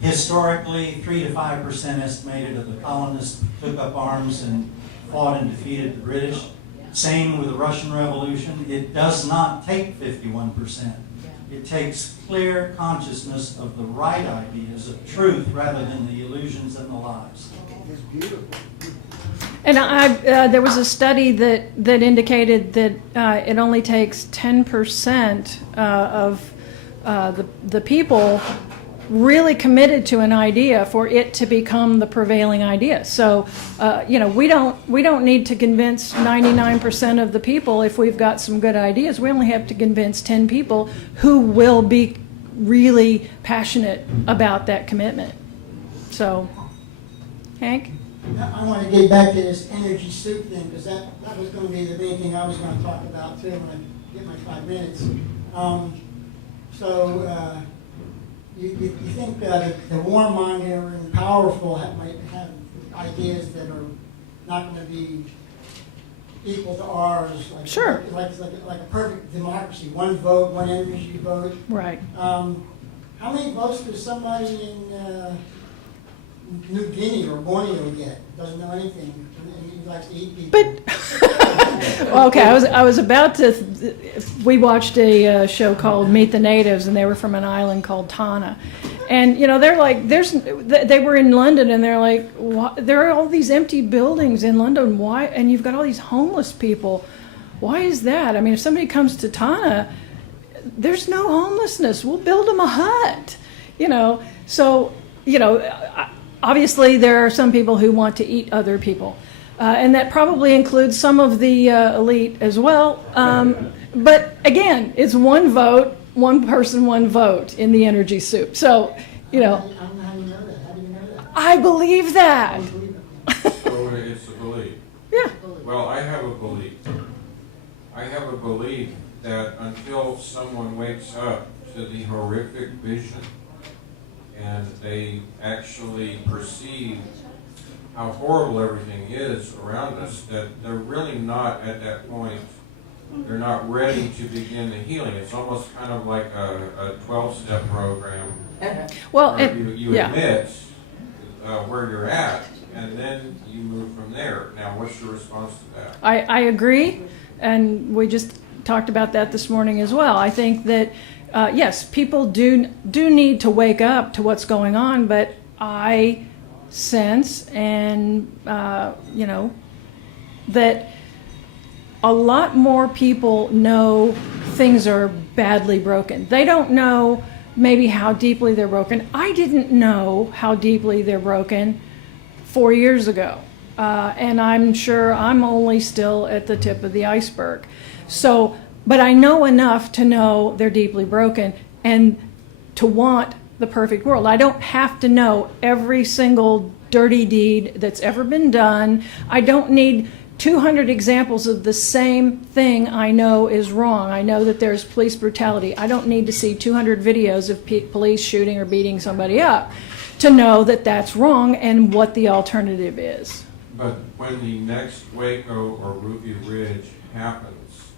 Historically, 3 to 5% estimated of the colonists took up arms and fought and defeated the British. Same with the Russian Revolution. It does not take 51%. It takes clear consciousness of the right ideas of truth rather than the illusions and the lies. It's beautiful. And there was a study that indicated that it only takes 10% of the people really committed to an idea for it to become the prevailing idea. So, we don't need to convince 99% of the people if we've got some good ideas. We only have to convince 10 people who will be really passionate about that commitment. So, Hank? I want to get back to this energy soup thing, because that was going to be the main thing I was going to talk about too when I get my 5 minutes. You think that the warmongering and powerful might have ideas that are not going to be equal to ours? Like, sure. Like a perfect democracy, one vote, one energy vote. Right. How many votes does somebody in New Guinea or Borneo get? Doesn't know anything. And he likes to eat people. Okay, I was about to. We watched a show called Meet the Natives, and they were from an island called Tana, and they're like, they were in London, and they're like, there are all these empty buildings in London. Why? And you've got all these homeless people. Why is that? I mean, if somebody comes to Tana, there's no homelessness. We'll build them a hut. So obviously there are some people who want to eat other people. And that probably includes some of the elite as well. But again, it's one vote, one person, one vote in the energy soup. So, How do you know that? How do you know that? I believe that. So it's a belief. Yeah. Well, I have a belief. I have a belief that until someone wakes up to the horrific vision and they actually perceive how horrible everything is around us, that they're really not at that point. They're not ready to begin the healing. It's almost kind of like a 12-step program. Well, where you admit where you're at, and then you move from there. Now, what's your response to that? I agree, and we just talked about that this morning as well. I think that, yes, people do need to wake up to what's going on, but I sense and that a lot more people know things are badly broken. They don't know maybe how deeply they're broken. I didn't know how deeply they're broken 4 years ago, and I'm sure I'm only still at the tip of the iceberg. So, but I know enough to know they're deeply broken and to want the perfect world. I don't have to know every single dirty deed that's ever been done. I don't need 200 examples of the same thing I know is wrong. I know that there's police brutality. I don't need to see 200 videos of police shooting or beating somebody up to know that that's wrong and what the alternative is. But when the next Waco or Ruby Ridge happens,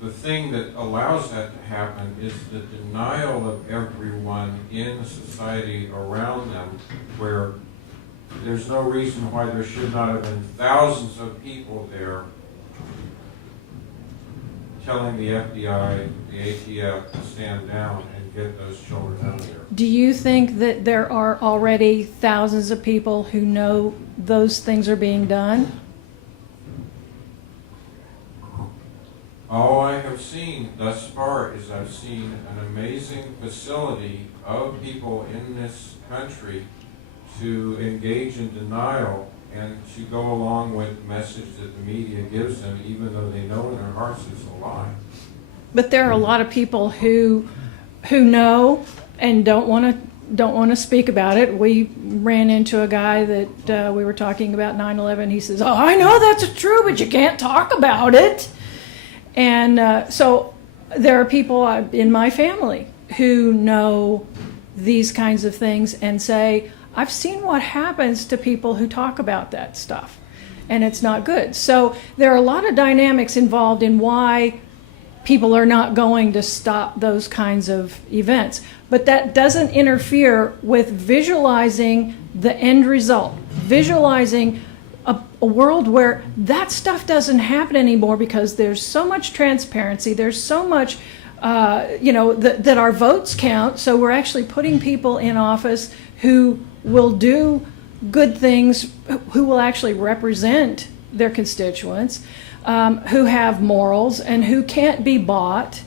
the thing that allows that to happen is the denial of everyone in society around them, where there's no reason why there should not have been thousands of people there telling the FBI, the ATF to stand down and get those children out of there. Do you think that there are already thousands of people who know those things are being done? All I have seen thus far is I've seen an amazing facility of people in this country to engage in denial and to go along with the message that the media gives them, even though they know in their hearts it's a lie. But there are a lot of people who know and don't want to speak about it. We ran into a guy that we were talking about 9/11. He says, "Oh, I know that's true, but you can't talk about it." And so there are people in my family who know these kinds of things and say, I've seen what happens to people who talk about that stuff, and it's not good. So there are a lot of dynamics involved in why people are not going to stop those kinds of events. But that doesn't interfere with visualizing the end result, visualizing a world where that stuff doesn't happen anymore, because there's so much transparency, there's so much, that our votes count. So we're actually putting people in office who will do good things, who will actually represent their constituents, who have morals and who can't be bought.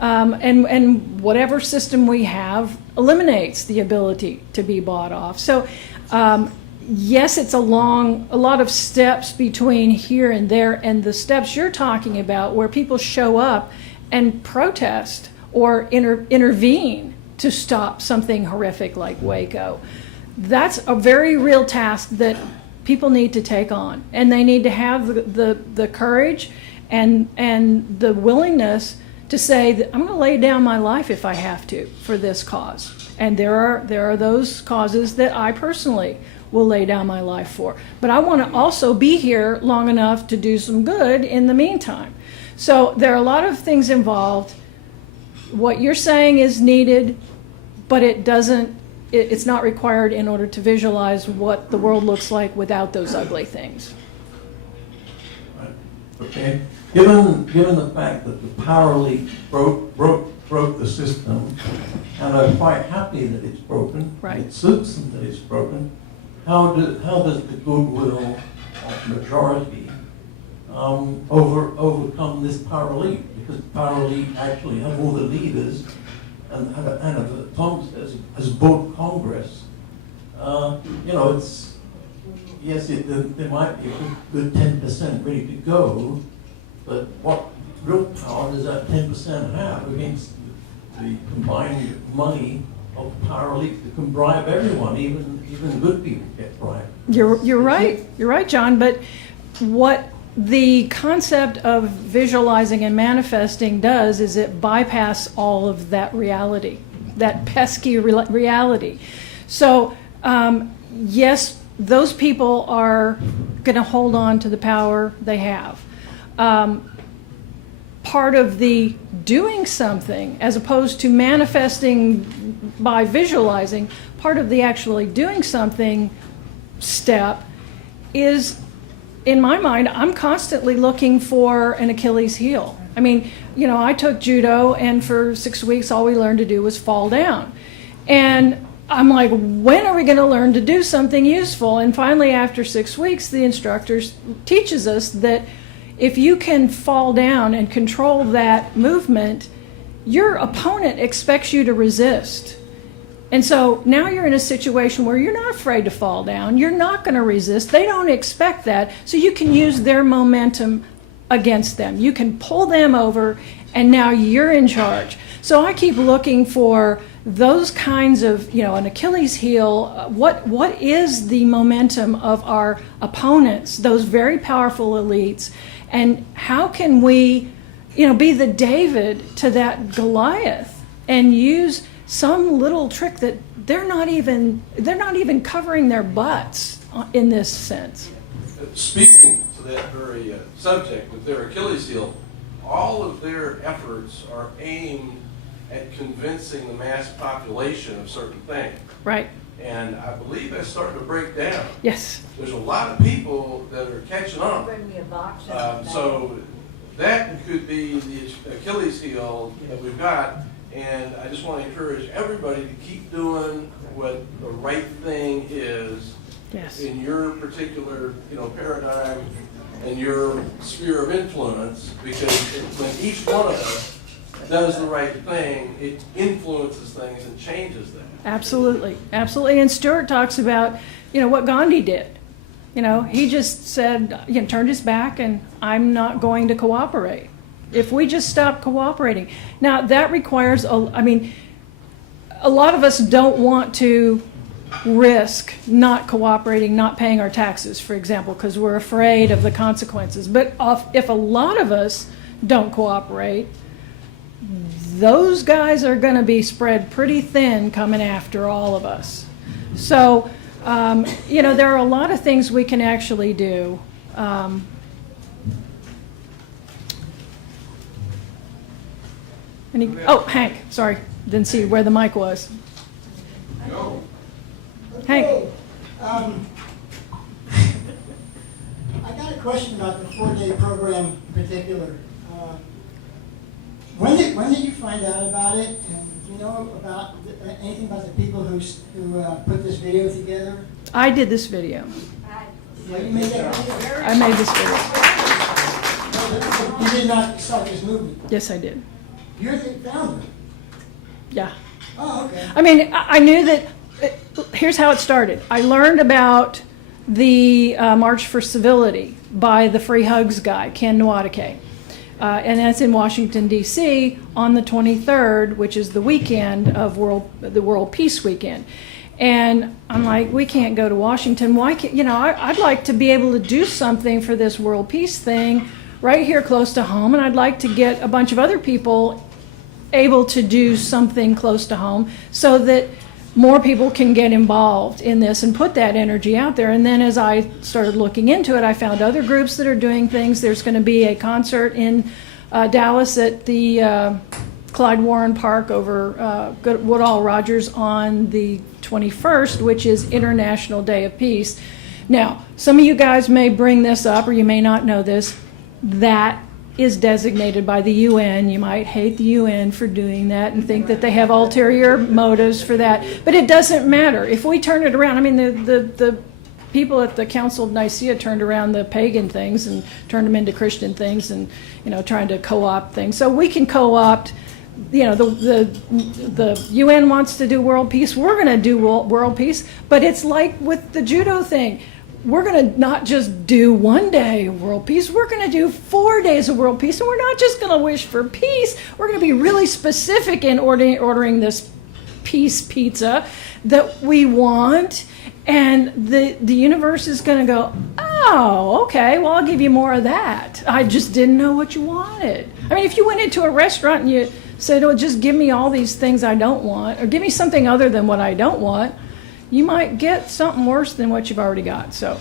And whatever system we have eliminates the ability to be bought off. So yes, it's a lot of steps between here and there, and the steps you're talking about where people show up and protest or intervene to stop something horrific like Waco. That's a very real task that people need to take on, and they need to have the courage and the willingness to say that I'm going to lay down my life if I have to for this cause. And there are those causes that I personally will lay down my life for. But I want to also be here long enough to do some good in the meantime. So there are a lot of things involved. What you're saying is needed, but it's not required in order to visualize what the world looks like without those ugly things. Right. Okay. Given the fact that the power elite broke the system, and I'm quite happy that it's broken. Right. It suits them that it's broken. How does the goodwill of majority overcome this power elite? Because the power elite actually have all the leaders and have Tom says has board Congress. It's yes, there might be a good 10% ready to go, but what real power does that 10% have against the combined money of power elite that can bribe everyone, even good people get bribed? You're right, John. But what the concept of visualizing and manifesting does is it bypasses all of that reality, that pesky reality. So yes, those people are going to hold on to the power they have. Part of the doing something, as opposed to manifesting by visualizing, part of the actually doing something step is, in my mind, I'm constantly looking for an Achilles heel. I mean, I took judo, and for 6 weeks all we learned to do was fall down. And I'm like, when are we going to learn to do something useful? And finally, after 6 weeks, the instructor teaches us that if you can fall down and control that movement, your opponent expects you to resist. And so now you're in a situation where you're not afraid to fall down. You're not going to resist. They don't expect that. So you can use their momentum against them. You can pull them over, and now you're in charge. So I keep looking for those kinds of, an Achilles heel. What is the momentum of our opponents, those very powerful elites, and how can we, be the David to that Goliath and use some little trick that they're not even covering their butts in this sense. Speaking to that very subject with their Achilles heel, all of their efforts are aimed at convincing the mass population of certain things. Right. And I believe that's starting to break down. Yes. There's a lot of people that are catching on. Bring me a box. So that could be the Achilles heel that we've got. And I just want to encourage everybody to keep doing what the right thing is in your particular, paradigm and your sphere of influence, because when each one of us does the right thing, it influences things and changes them. Absolutely, absolutely. And Stuart talks about, what Gandhi did. He just said, turned his back, and I'm not going to cooperate. If we just stop cooperating. Now, that requires, a lot of us don't want to risk not cooperating, not paying our taxes, for example, because we're afraid of the consequences. But if a lot of us don't cooperate, those guys are going to be spread pretty thin coming after all of us. So, there are a lot of things we can actually do. Hank, sorry, didn't see where the mic was. No. Hank. I got a question about the 4-day program in particular. When did you find out about it? And do you know about anything about the people who put this video together? I did this video. You made that video? I made this video. You did not start this movement? Yes, I did. You're the founder? Yeah. Oh, okay. I mean, I knew that, here's how it started. I learned about the March for Civility by the Free Hugs guy, Ken Nwadike. And that's in Washington, D.C. on the 23rd, which is the weekend of the World Peace Weekend. And I'm like, we can't go to Washington. Why can't, I'd like to be able to do something for this world peace thing right here close to home. And I'd like to get a bunch of other people able to do something close to home so that more people can get involved in this and put that energy out there. And then as I started looking into it, I found other groups that are doing things. There's going to be a concert in Dallas at the Clyde Warren Park over Woodall Rogers on the 21st, which is International Day of Peace. Now, some of you guys may bring this up, or you may not know this. That is designated by the UN. You might hate the UN for doing that and think that they have ulterior motives for that, but it doesn't matter. If we turn it around, I mean, the people at the Council of Nicaea turned around the pagan things and turned them into Christian things, and trying to co-opt things. So we can co-opt. The UN wants to do world peace. We're going to do world peace, but it's like with the judo thing. We're going to not just do 1 day of world peace, we're going to do 4 days of world peace, and we're not just going to wish for peace, we're going to be really specific in ordering this peace pizza that we want, and the universe is going to go, oh, okay, well, I'll give you more of that. I just didn't know what you wanted. I mean, if you went into a restaurant and you said, oh, just give me all these things I don't want, or give me something other than what I don't want, you might get something worse than what you've already got. So,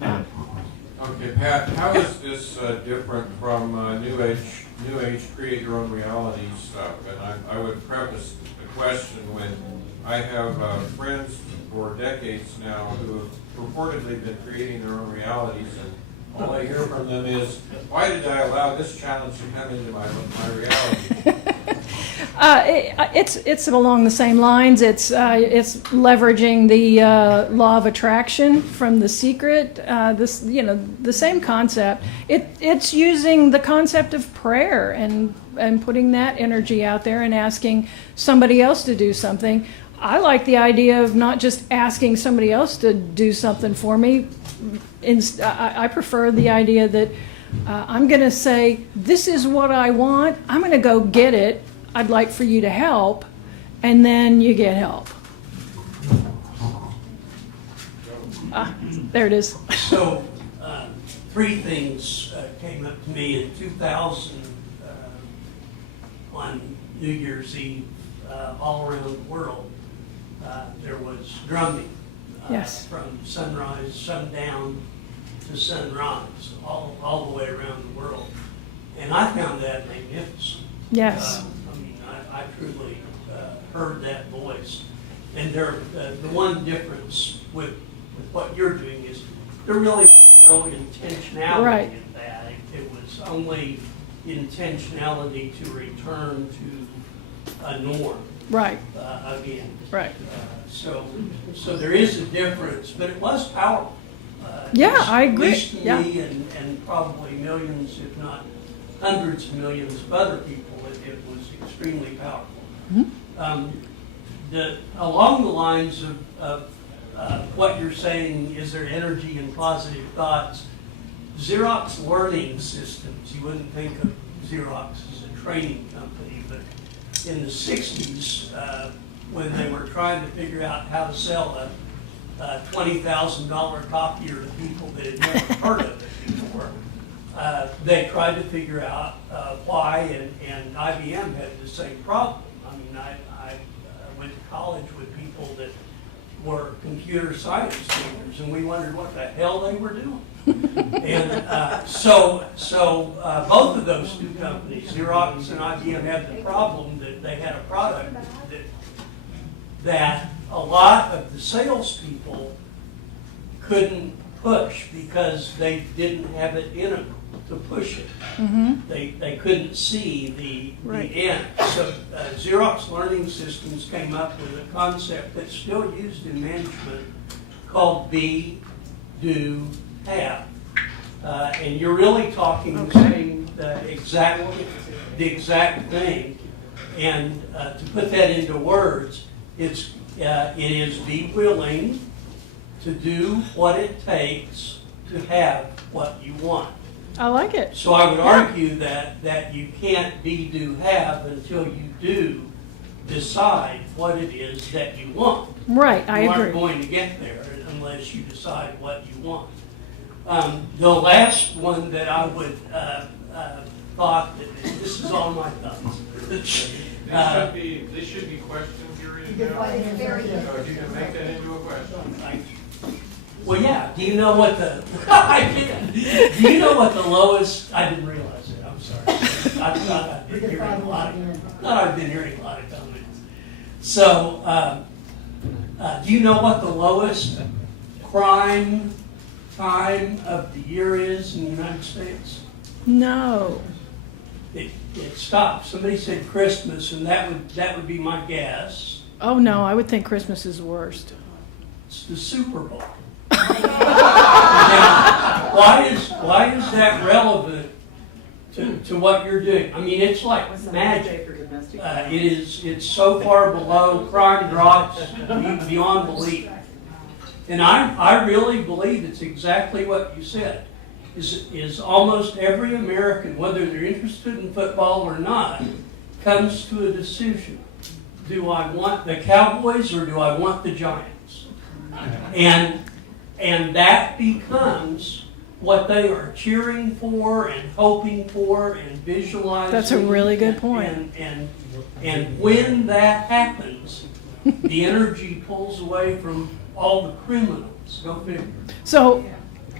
okay, Pat, how is this different from New Age create your own reality stuff? And I would preface the question when I have friends for decades now who have purportedly been creating their own realities, and all I hear from them is, why did I allow this challenge to come into my reality? It's along the same lines. It's leveraging the law of attraction from The Secret. The same concept. It's using the concept of prayer and putting that energy out there and asking somebody else to do something. I like the idea of not just asking somebody else to do something for me. I prefer the idea that I'm going to say, this is what I want. I'm going to go get it. I'd like for you to help, and then you get help. There it is. So, 3 things came up to me in 2000 on New Year's Eve all around the world. There was drumming yes. from sunrise, sundown to sunrise, all the way around the world. And I found that magnificent. Yes. I mean, I truly heard that voice. And the one difference with what you're doing is there really was no intentionality Right. in that. It was only intentionality to return to a norm. Right. Again. Right. So there is a difference, but it was powerful. Yeah, I agree. At least to Yeah. me and probably millions, if not hundreds of millions of other people, it was extremely powerful. Along the lines of what you're saying, is there energy and positive thoughts? Xerox Learning Systems, you wouldn't think of Xerox as a training company, but in the 60s, when they were trying to figure out how to sell a $20,000 copier to people that had never heard of it before, they tried to figure out why, and IBM had the same problem. I mean, I went to college with people that were computer science students, and we wondered what the hell they were doing. And so both of those two companies, Xerox and IBM, had the problem that they had a product that a lot of the salespeople couldn't push because they didn't have it in them to push it. They couldn't see the end. So Xerox Learning Systems came up with a concept that's still used in management called be, do, have. And you're really talking the same, the exact thing. And to put that into words, it is be willing to do what it takes to have what you want. I like it. So I would argue that you can't be, do, have until you do decide what it is that you want. Right, I You agree. aren't going to get there unless you decide what you want. The last one that I would thought that this is all my thoughts. This should be question period now. So if you can make that into a question. Well, yeah. Do you know what the I did. Do you know what the lowest? I didn't realize it. I'm sorry. I thought I'd been hearing a lot. I've been hearing a lot of comments. So, do you know what the lowest crime time of the year is in the United States? No. It stops. Somebody said Christmas, and that would be my guess. Oh no, I would think Christmas is the worst. It's the Super Bowl. Now, why is that relevant to what you're doing? I mean, it's like magic. It's so far below, crime drops beyond belief. And I really believe it's exactly what you said. Is almost every American, whether they're interested in football or not, comes to a decision. Do I want the Cowboys or do I want the Giants? And that becomes what they are cheering for and hoping for and visualizing. That's a really good point. And when that happens, the energy pulls away from all the criminals. Go figure. So,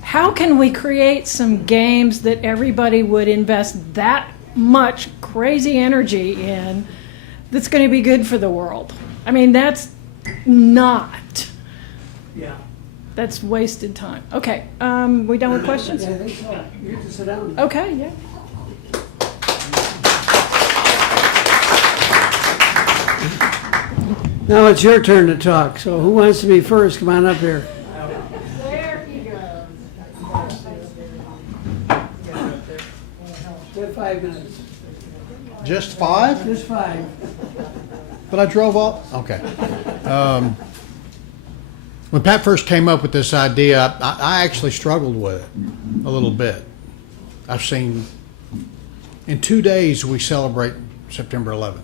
how can we create some games that everybody would invest that much crazy energy in that's going to be good for the world? I mean, that's not. Yeah. That's wasted time. Okay, we done with questions? Yeah, I think so. You get to sit down. Okay, yeah. Now it's your turn to talk, so who wants to be first? Come on up here. There he goes. Good 5 minutes. Just 5? Just 5. But I drove all, okay. When Pat first came up with this idea, I actually struggled with it a little bit. I've seen, in 2 days we celebrate September 11th.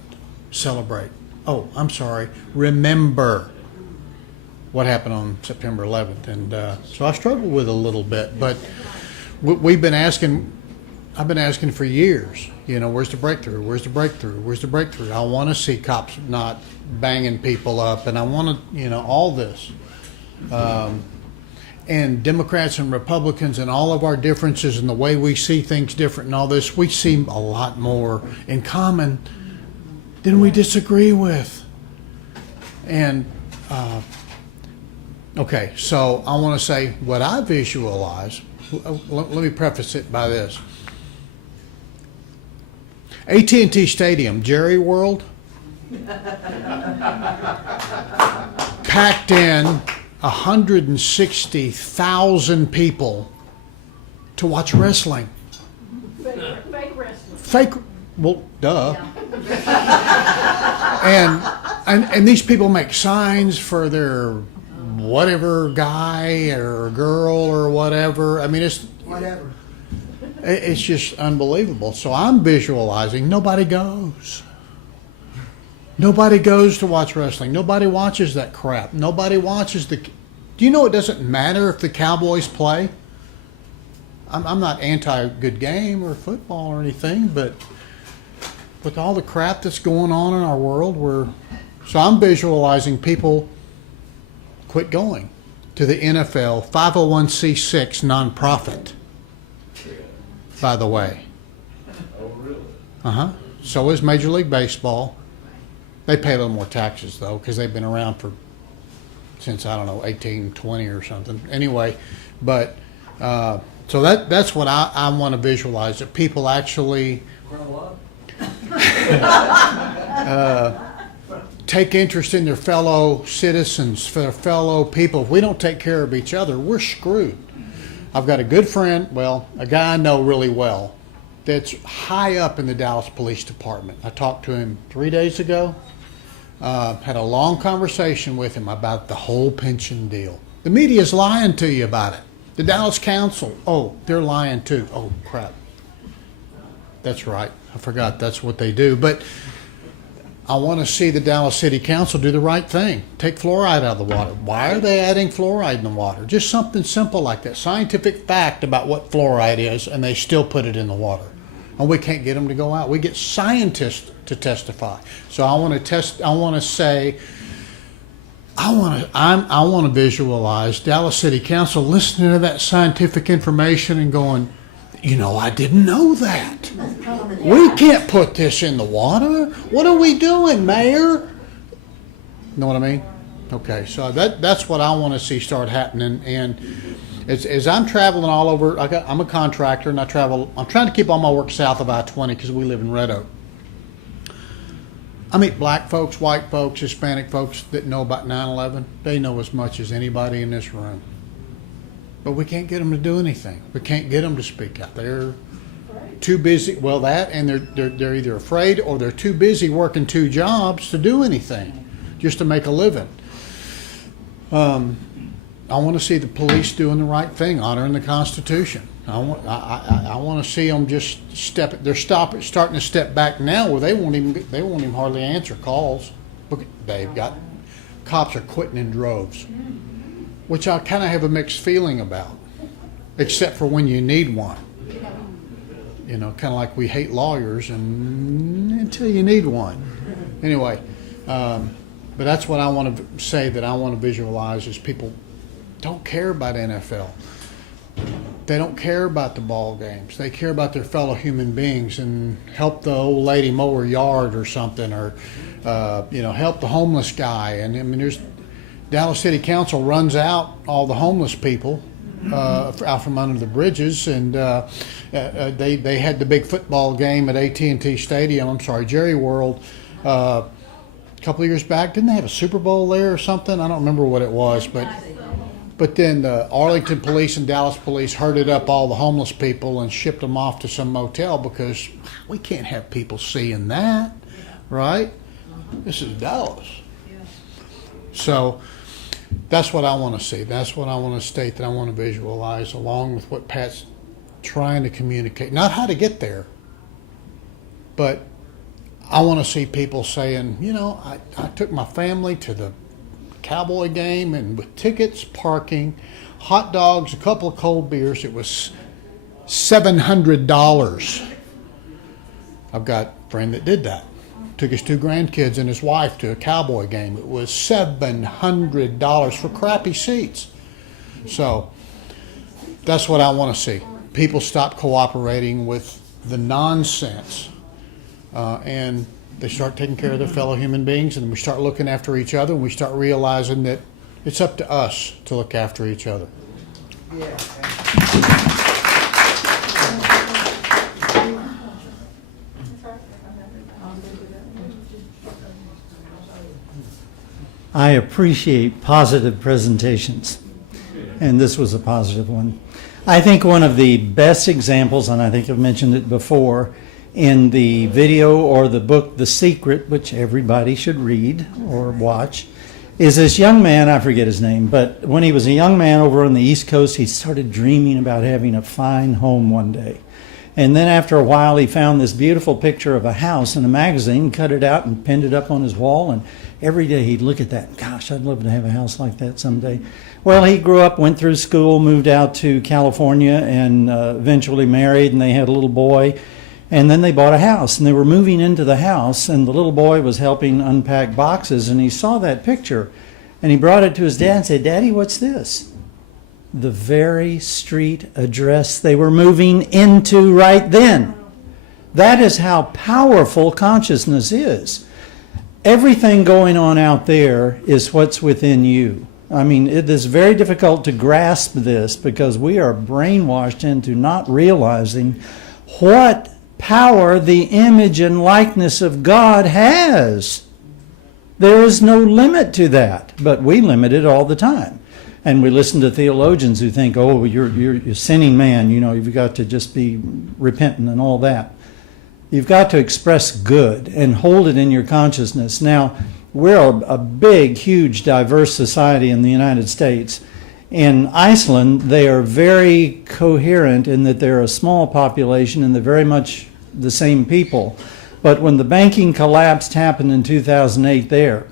Celebrate. Oh, I'm sorry. Remember what happened on September 11th. And so I struggled with it a little bit. But we've been asking, I've been asking for years, you know, where's the breakthrough? Where's the breakthrough? Where's the breakthrough? I want to see cops not banging people up, and I want to, you know, all this. and Democrats and Republicans and all of our differences and the way we see things different and all this, we see a lot more in common than we disagree with. And, okay, so I want to say what I visualize, let me preface it by this. AT&T Stadium, Jerry World, packed in 160,000 people to watch wrestling. Fake wrestling. Fake, well, duh. And these people make signs for their whatever guy or girl or whatever. I mean, it's just unbelievable. So I'm visualizing nobody goes. Nobody goes to watch wrestling. Nobody watches that crap. Nobody watches the... Do you know it doesn't matter if the Cowboys play? I'm not anti-good game or football or anything, but with all the crap that's going on in our world, so I'm visualizing people quit going to the NFL 501c6 nonprofit, by the way. Oh, really? Uh-huh. So is Major League Baseball. They pay a little more taxes, though, because they've been around since, I don't know, 1820 or something. Anyway, but so that's what I want to visualize, that people actually take interest in their fellow citizens, their fellow people. If we don't take care of each other, we're screwed. I've got a good friend, a guy I know really well, that's high up in the Dallas Police Department. I talked to him 3 days ago. Had a long conversation with him about the whole pension deal. The media's lying to you about it. The Dallas Council, they're lying too. Oh, crap. That's right. I forgot that's what they do. But I want to see the Dallas City Council do the right thing. Take fluoride out of the water. Why are they adding fluoride in the water? Just something simple like that. Scientific fact about what fluoride is, and they still put it in the water. And we can't get them to go out. We get scientists to testify. So I want to visualize Dallas City Council listening to that scientific information and going, I didn't know that. We can't put this in the water. What are we doing, Mayor? Know what I mean? Okay, so that's what I want to see start happening. And as I'm traveling all over, I'm a contractor and I'm trying to keep all my work south of I-20 because we live in Red Oak. I meet black folks, white folks, Hispanic folks that know about 9/11. They know as much as anybody in this room. But we can't get them to do anything. We can't get them to speak out. They're too busy. Well, that, and they're either afraid or they're too busy working 2 jobs to do anything, just to make a living. I want to see the police doing the right thing, honoring the Constitution. I want to see them just step. They're starting to step back now, where they won't even hardly answer calls. Look, they've got cops are quitting in droves, which I kind of have a mixed feeling about, except for when you need one. Kind of like we hate lawyers until you need one. Anyway, but that's what I want to say, that I want to visualize, is people don't care about NFL. They don't care about the ball games. They care about their fellow human beings and help the old lady mow her yard or something, or help the homeless guy. And I mean, there's Dallas City Council runs out all the homeless people out from under the bridges, and they had the big football game at AT&T Stadium. I'm sorry, Jerry World. A couple of years back, didn't they have a Super Bowl there or something? I don't remember what it was, but then the Arlington police and Dallas police herded up all the homeless people and shipped them off to some motel, because we can't have people seeing that, right? This is Dallas. So that's what I want to see. That's what I want to state, that I want to visualize, along with what Pat's trying to communicate. Not how to get there, but I want to see people saying, I took my family to the Cowboy game, and with tickets, parking, hot dogs, a couple of cold beers, it was $700. I've got a friend that did that. Took his 2 grandkids and his wife to a Cowboy game. It was $700 for crappy seats. So that's what I want to see. People stop cooperating with the nonsense, and they start taking care of their fellow human beings, and we start looking after each other, and we start realizing that it's up to us to look after each other. I appreciate positive presentations, and this was a positive one. I think one of the best examples, and I think I've mentioned it before, in the video or the book The Secret, which everybody should read or watch, is this young man, I forget his name, but when he was a young man over on the East Coast, he started dreaming about having a fine home one day. And then after a while, he found this beautiful picture of a house in a magazine, cut it out and pinned it up on his wall, and every day he'd look at that. Gosh, I'd love to have a house like that someday. Well, he grew up, went through school, moved out to California, and eventually married, and they had a little boy. And then they bought a house, and they were moving into the house, and the little boy was helping unpack boxes, and he saw that picture, and he brought it to his dad and said, "Daddy, what's this?" The very street address they were moving into right then. That is how powerful consciousness is. Everything going on out there is what's within you. I mean, it is very difficult to grasp this because we are brainwashed into not realizing what power the image and likeness of God has. There is no limit to that, but we limit it all the time. And we listen to theologians who think, oh, you're a sinning man, you know, you've got to just be repentant and all that. You've got to express good and hold it in your consciousness. Now, we're a big, huge, diverse society in the United States. In Iceland, they are very coherent in that they're a small population and they're very much the same people. But when the banking collapse happened in 2008 there,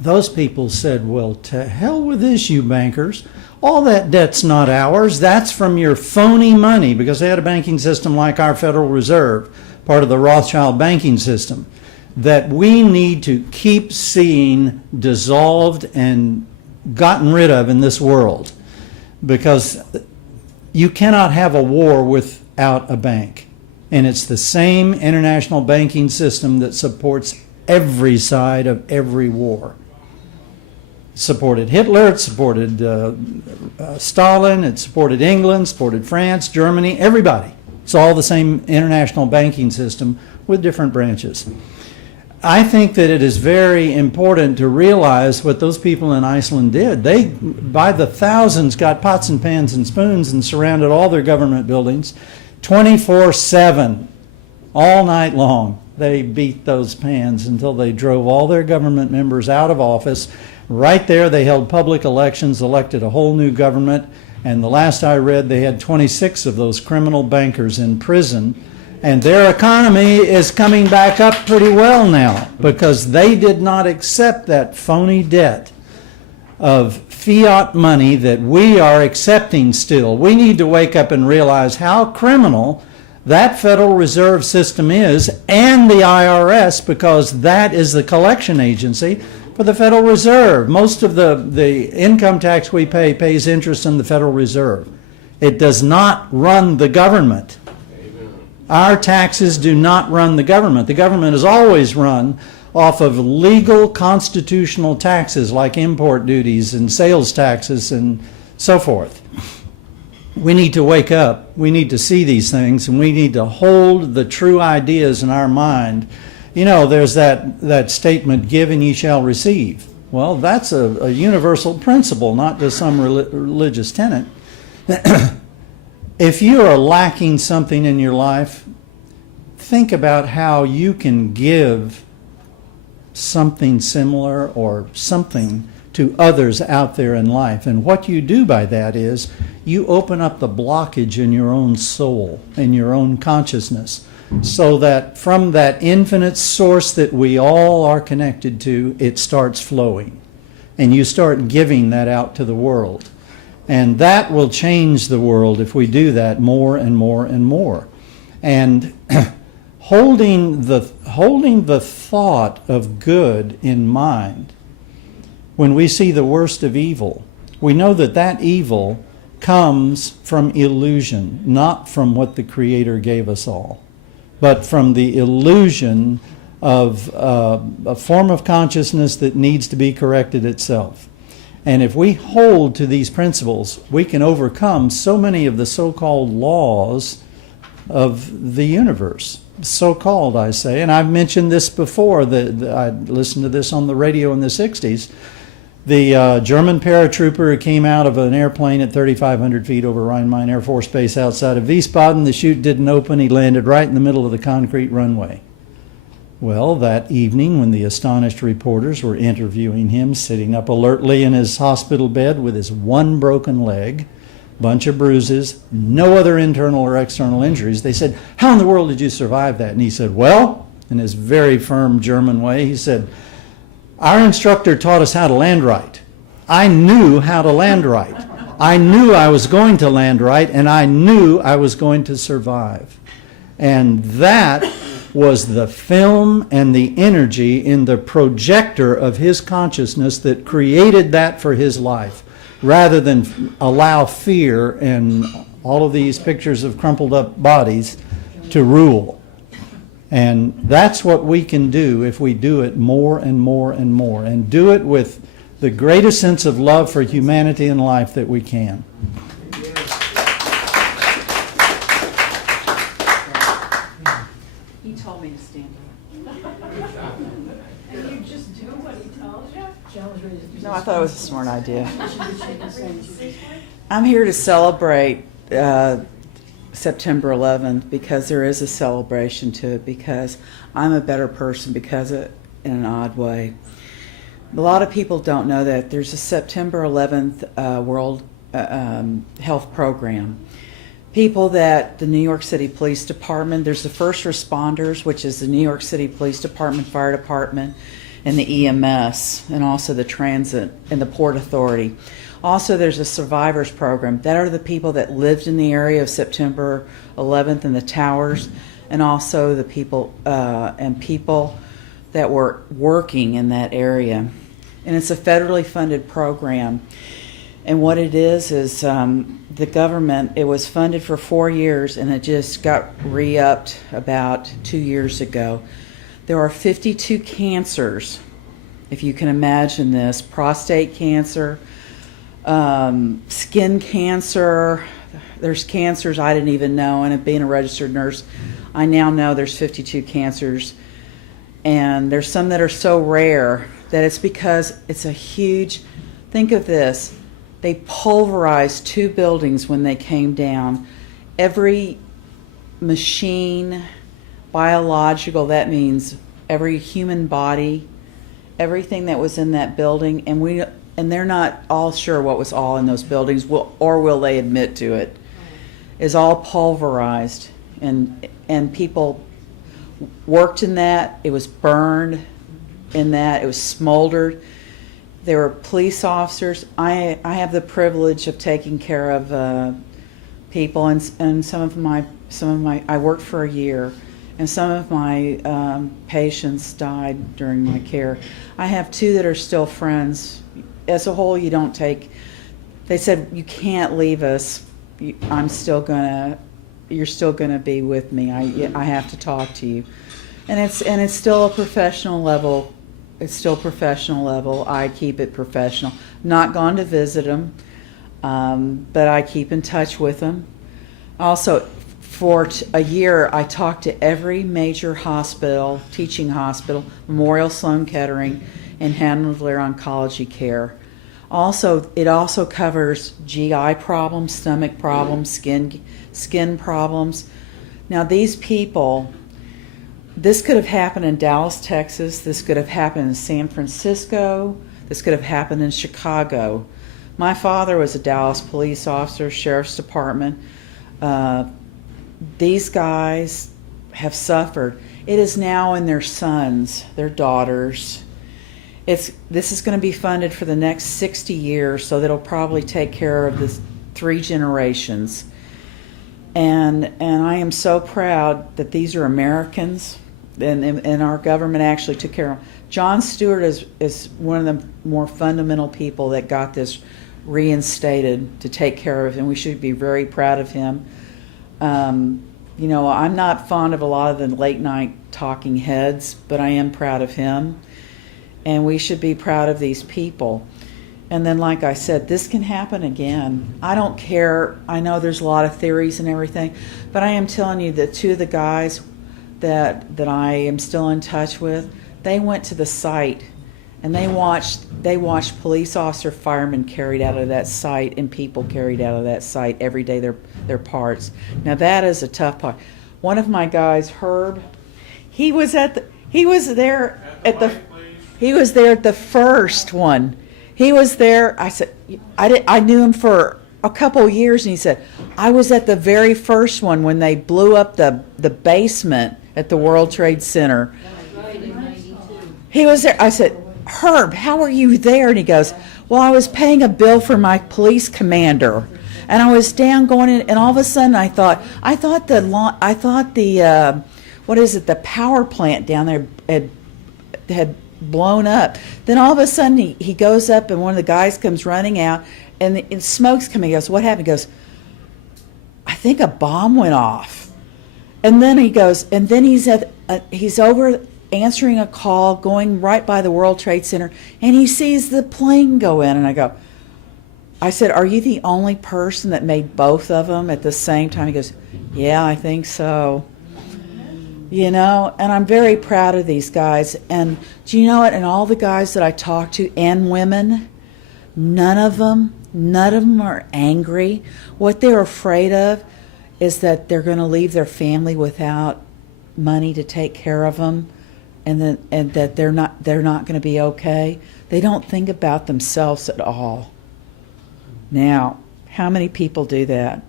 those people said, well, to hell with this, you bankers. All that debt's not ours. That's from your phony money, because they had a banking system like our Federal Reserve, part of the Rothschild banking system, that we need to keep seeing dissolved and gotten rid of in this world, because you cannot have a war without a bank. And it's the same international banking system that supports every side of every war. It supported Hitler, it supported Stalin, it supported England, supported France, Germany, everybody. It's all the same international banking system with different branches. I think that it is very important to realize what those people in Iceland did. They, by the thousands, got pots and pans and spoons and surrounded all their government buildings 24/7, all night long. They beat those pans until they drove all their government members out of office. Right there, they held public elections, elected a whole new government, and the last I read, they had 26 of those criminal bankers in prison. And their economy is coming back up pretty well now because they did not accept that phony debt of fiat money that we are accepting still. We need to wake up and realize how criminal that Federal Reserve System is, and the IRS, because that is the collection agency for the Federal Reserve. Most of the income tax we pay pays interest in the Federal Reserve. It does not run the government. Our taxes do not run the government. The government is always run off of legal constitutional taxes like import duties and sales taxes and so forth. We need to wake up. We need to see these things, and we need to hold the true ideas in our mind. You know, there's that statement, give and ye shall receive. Well, that's a universal principle, not just some religious tenet. If you are lacking something in your life, think about how you can give something similar or something to others out there in life. And what you do by that is you open up the blockage in your own soul, in your own consciousness, so that from that infinite source that we all are connected to, it starts flowing. And you start giving that out to the world. And that will change the world if we do that more and more and more. And holding the thought of good in mind, when we see the worst of evil, we know that that evil comes from illusion, not from what the Creator gave us all, but from the illusion of a form of consciousness that needs to be corrected itself. And if we hold to these principles, we can overcome so many of the so-called laws of the universe. So-called, I say, and I've mentioned this before. I listened to this on the radio in the 60s. The German paratrooper who came out of an airplane at 3,500 feet over Rhein-Main Air Force Base outside of Wiesbaden. The chute didn't open. He landed right in the middle of the concrete runway. Well, that evening when the astonished reporters were interviewing him, sitting up alertly in his hospital bed with his one broken leg, bunch of bruises, no other internal or external injuries, they said, "How in the world did you survive that?" And he said, "Well," in his very firm German way, he said, "Our instructor taught us how to land right. I knew how to land right. I knew I was going to land right, and I knew I was going to survive." And that was the film and the energy in the projector of his consciousness that created that for his life, rather than allow fear and all of these pictures of crumpled up bodies to rule. And that's what we can do if we do it more and more and more, and do it with the greatest sense of love for humanity and life that we can. He told me to stand up. And you just do what he tells you? No, I thought it was a smart idea. I'm here to celebrate September 11th because there is a celebration to it, because I'm a better person because of, in an odd way. A lot of people don't know that there's a September 11th World Health Program. People that the New York City Police Department, there's the first responders, which is the New York City Police Department, Fire Department, and the EMS, and also the Transit and the Port Authority. Also, there's a survivors program. That are the people that lived in the area of September 11th and the towers, and also the people people that were working in that area. And it's a federally funded program. And what it is the government, it was funded for 4 years, and it just got re-upped about 2 years ago. There are 52 cancers, if you can imagine this: prostate cancer, skin cancer. There's cancers I didn't even know, and being a registered nurse, I now know there's 52 cancers. And there's some that are so rare that it's because it's a huge, think of this, they pulverized 2 buildings when they came down. Every machine, biological, that means every human body, everything that was in that building, and they're not all sure what was all in those buildings, or will they admit to it, is all pulverized. And people worked in that. It was burned in that. It was smoldered. There were police officers. I have the privilege of taking care of people, and some of my I worked for a year, and some of my patients died during my care. I have 2 that are still friends. As a whole, you don't take. They said, "You can't leave us. You're still gonna be with me. I have to talk to you," and it's still a professional level. It's still professional level. I keep it professional. Not gone to visit them, but I keep in touch with them. Also, for a year, I talked to every major hospital, teaching hospital, Memorial Sloan Kettering, and handled their oncology care. Also, it also covers GI problems, stomach problems, skin problems. Now, these people, this could have happened in Dallas, Texas. This could have happened in San Francisco. This could have happened in Chicago. My father was a Dallas police officer, sheriff's department. These guys have suffered. It is now in their sons, their daughters. This is going to be funded for the next 60 years, so that'll probably take care of this 3 generations. And I am so proud that these are Americans, and our government actually took care of them. John Stewart is one of the more fundamental people that got this reinstated to take care of, and we should be very proud of him. You know, I'm not fond of a lot of the late night talking heads, but I am proud of him, and we should be proud of these people. And then, like I said, this can happen again. I don't care. I know there's a lot of theories and everything, but I am telling you that two of the guys that I am still in touch with, they went to the site and they watched police officer, firemen carried out of that site and people carried out of that site every day their parts. Now that is a tough part. One of my guys, Herb, he was there at the first one. He was there. I said, I knew him for a couple years, and he said, I was at the very first one when they blew up the basement at the World Trade Center. He was there. I said, Herb, how are you there? And he goes, well, I was paying a bill for my police commander, and I was down going in, and all of a sudden I thought the what is it? The power plant down there had blown up. Then all of a sudden he goes up, and one of the guys comes running out, and smoke's coming. He goes, what happened? He goes, I think a bomb went off. And then he goes, and then he's over answering a call going right by the World Trade Center, and he sees the plane go in. And I said, are you the only person that made both of them at the same time? He goes, yeah, I think so. You know, and I'm very proud of these guys. And do you know what? And all the guys that I talk to, and women, none of them are angry. What they're afraid of is that they're going to leave their family without money to take care of them, and that they're not going to be okay. They don't think about themselves at all. Now, how many people do that?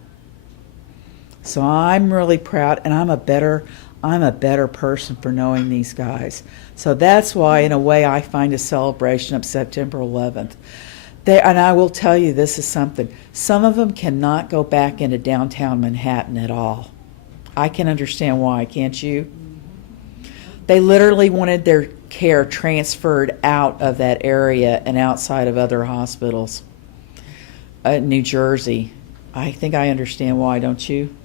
So I'm really proud, and I'm a better person for knowing these guys. So that's why, in a way, I find a celebration of September 11th. And I will tell you, this is something. Some of them cannot go back into downtown Manhattan at all. I can understand why, can't you? They literally wanted their care transferred out of that area and outside of other hospitals. New Jersey. I think I understand why, don't you?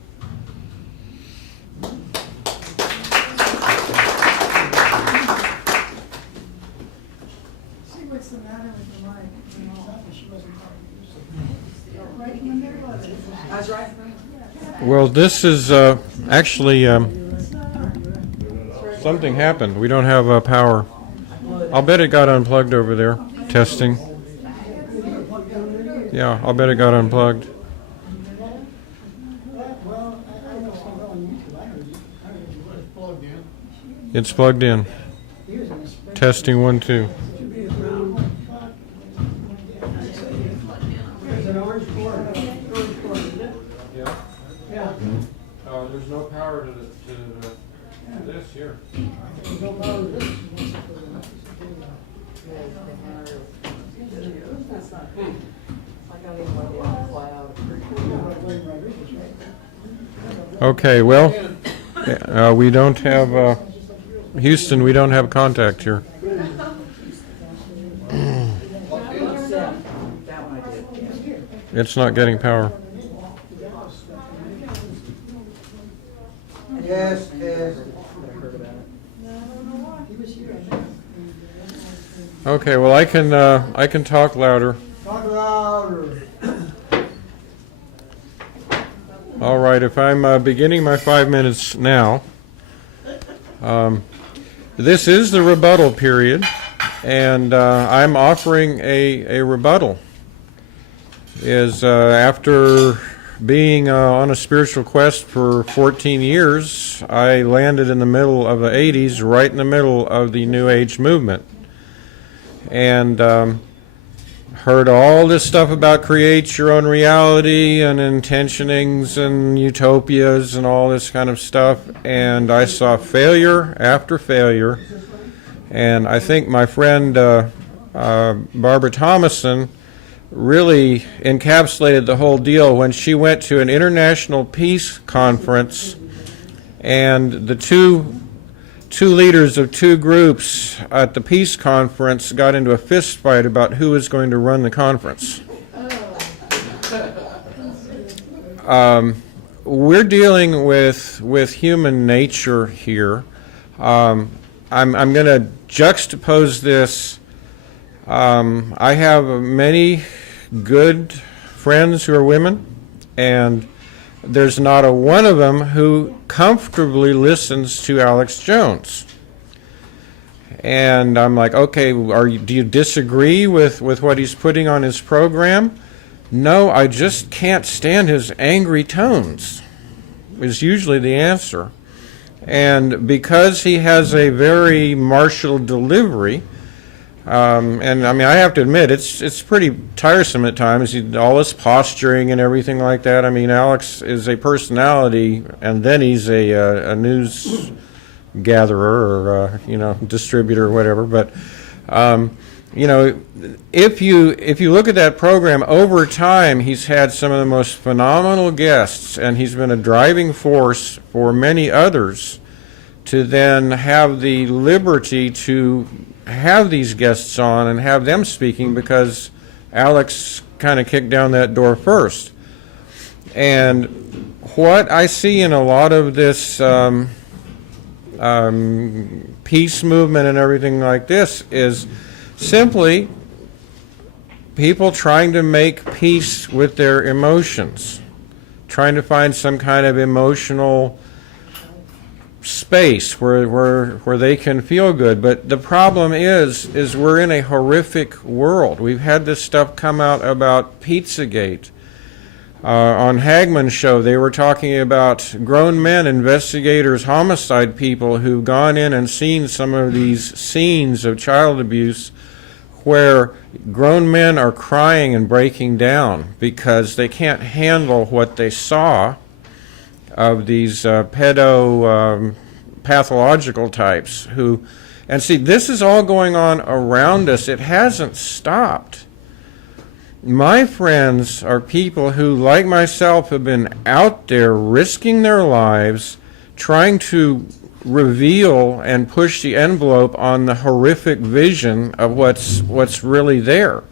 Well, this is actually something happened. We don't have power. I'll bet it got unplugged over there. Testing. Yeah, I'll bet it got unplugged. It's plugged in. Testing 1, 2. There's no power to this here. There's no power to this. Okay, well, we don't have, Houston, we don't have contact here. It's not getting power. Yes, yes. Okay, well, I can talk louder. Talk louder. All right, if I'm beginning my 5 minutes now, this is the rebuttal period, and I'm offering a rebuttal. After being on a spiritual quest for 14 years, I landed in the middle of the 80s, right in the middle of the New Age movement, and heard all this stuff about create your own reality and intentionings and utopias and all this kind of stuff, and I saw failure after failure. And I think my friend Barbara Thomason really encapsulated the whole deal when she went to an international peace conference, and the two leaders of two groups at the peace conference got into a fist fight about who was going to run the conference. we're dealing with human nature here. I'm going to juxtapose this. I have many good friends who are women, and there's not a one of them who comfortably listens to Alex Jones. And I'm like, okay, do you disagree with what he's putting on his program? No, I just can't stand his angry tones, is usually the answer. And because he has a very martial delivery, and I mean, I have to admit, it's pretty tiresome at times. All this posturing and everything like that. I mean, Alex is a personality, and then he's a news gatherer or distributor or whatever. But if you look at that program over time, he's had some of the most phenomenal guests, and he's been a driving force for many others to then have the liberty to have these guests on and have them speaking, because Alex kind of kicked down that door first. And what I see in a lot of this peace movement and everything like this is simply people trying to make peace with their emotions, trying to find some kind of emotional space where they can feel good. But the problem is we're in a horrific world. We've had this stuff come out about Pizzagate. On Hagman's show, they were talking about grown men, investigators, homicide people who've gone in and seen some of these scenes of child abuse where grown men are crying and breaking down because they can't handle what they saw of these pathological types who, and see, this is all going on around us. It hasn't stopped. My friends are people who, like myself, have been out there risking their lives, trying to reveal and push the envelope on the horrific vision of what's really there.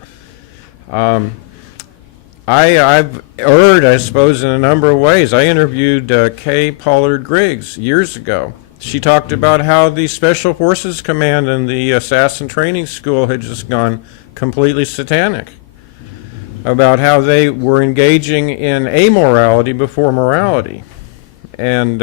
I've erred, I suppose, in a number of ways. I interviewed Kay Pollard Griggs years ago. She talked about how the Special Forces Command and the Assassin Training School had just gone completely satanic, about how they were engaging in amorality before morality, and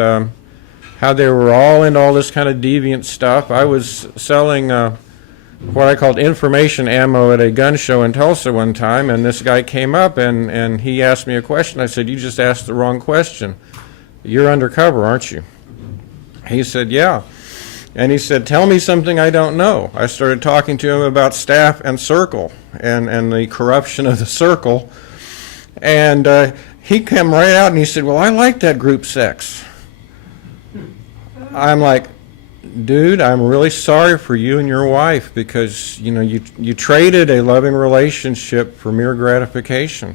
how they were all into all this kind of deviant stuff. I was selling what I called information ammo at a gun show in Tulsa one time, and this guy came up and he asked me a question. I said, "You just asked the wrong question. You're undercover, aren't you?" He said, "Yeah." And he said, "Tell me something I don't know." I started talking to him about staff and circle and the corruption of the circle. And he came right out and he said, "Well, I like that group sex." I'm like, "Dude, I'm really sorry for you and your wife, because you traded a loving relationship for mere gratification.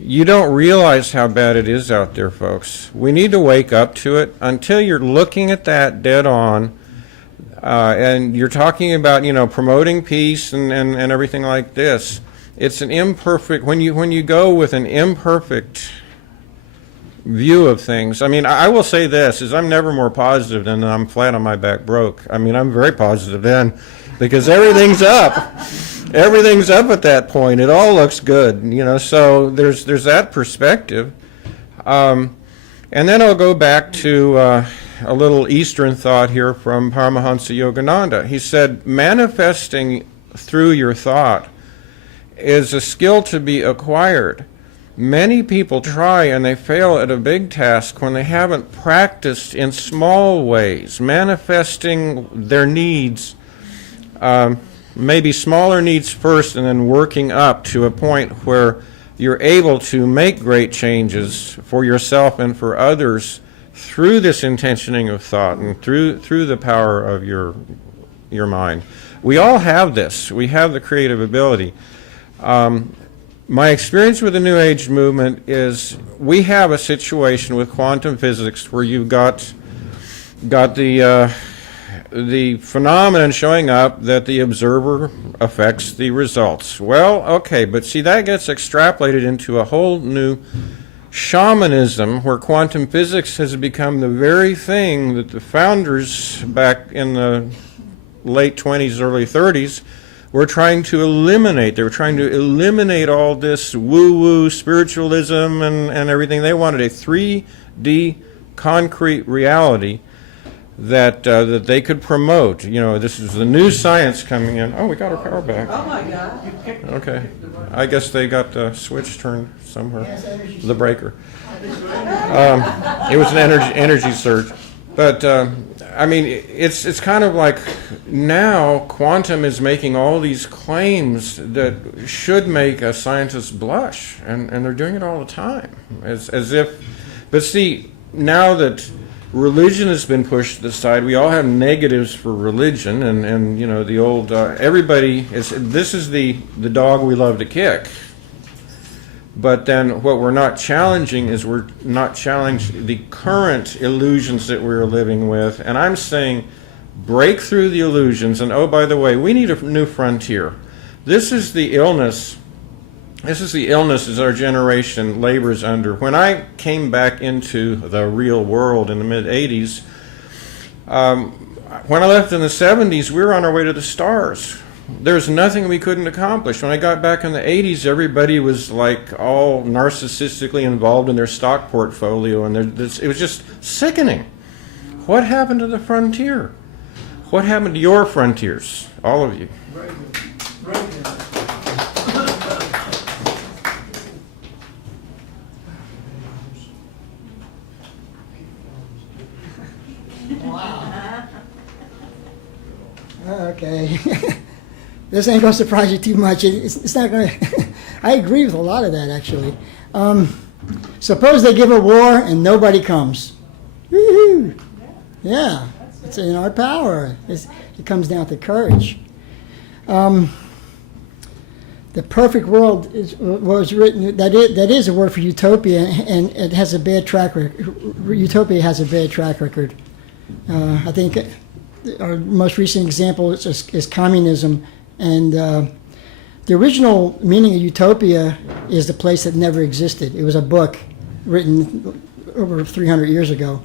You don't realize how bad it is out there, folks. We need to wake up to it. Until you're looking at that dead on, and you're talking about promoting peace and everything like this. It's an imperfect, when you go with an imperfect view of things. I mean, I will say this, is I'm never more positive than I'm flat on my back broke. I mean, I'm very positive then, because everything's up. Everything's up at that point. It all looks good, so there's that perspective. And then I'll go back to a little Eastern thought here from Paramahansa Yogananda. He said, manifesting through your thought is a skill to be acquired. Many people try and they fail at a big task when they haven't practiced in small ways, manifesting their needs, maybe smaller needs first, and then working up to a point where you're able to make great changes for yourself and for others through this intentioning of thought and through the power of your mind. We all have this. We have the creative ability. My experience with the New Age movement is we have a situation with quantum physics where you've got the the phenomenon showing up that the observer affects the results. Well, okay, but see, that gets extrapolated into a whole new shamanism where quantum physics has become the very thing that the founders back in the late 20s, early 30s were trying to eliminate. They were trying to eliminate all this woo-woo spiritualism and everything. They wanted a 3D concrete reality that they could promote. You know, this is the new science coming in. Oh, we got our power back. Oh my God. Okay. I guess they got the switch turned somewhere. The breaker. It was an energy surge. But, I mean, it's kind of like now quantum is making all these claims that should make a scientist blush. And they're doing it all the time. As if, but see, now that religion has been pushed to the side, we all have negatives for religion, and you know, the old, everybody, this is the dog we love to kick. But then what we're not challenging is we're not challenging the current illusions that we're living with. And I'm saying break through the illusions. And oh, by the way, we need a new frontier. This is the illness. This is the illness as our generation labors under. When I came back into the real world in the mid-'80s, when I left in the 70s, we were on our way to the stars. There's nothing we couldn't accomplish. When I got back in the 80s, everybody was like all narcissistically involved in their stock portfolio, and it was just sickening. What happened to the frontier? What happened to your frontiers, all of you? Okay. This ain't going to surprise you too much. It's not going to. I agree with a lot of that, actually. Suppose they give a war and nobody comes. Woo-hoo. Yeah, it's in our power. It comes down to courage. The perfect world was written. That is a word for utopia, and it has a bad track record. Utopia has a bad track record. I think our most recent example is communism. And the original meaning of utopia is the place that never existed. It was a book written over 300 years ago.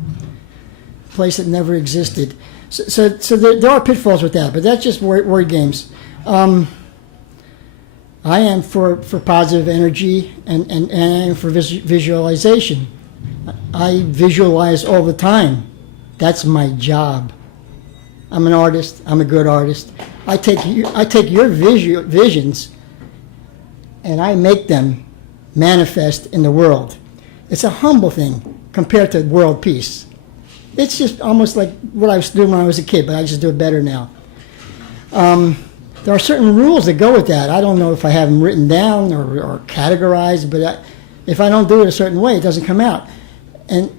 Place that never existed. So there are pitfalls with that, but that's just word games. I am for positive energy and I am for visualization. I visualize all the time. That's my job. I'm an artist. I'm a good artist. I take your visions and I make them manifest in the world. It's a humble thing compared to world peace. It's just almost like what I was doing when I was a kid, but I just do it better now. There are certain rules that go with that. I don't know if I have them written down or categorized, but if I don't do it a certain way, it doesn't come out. And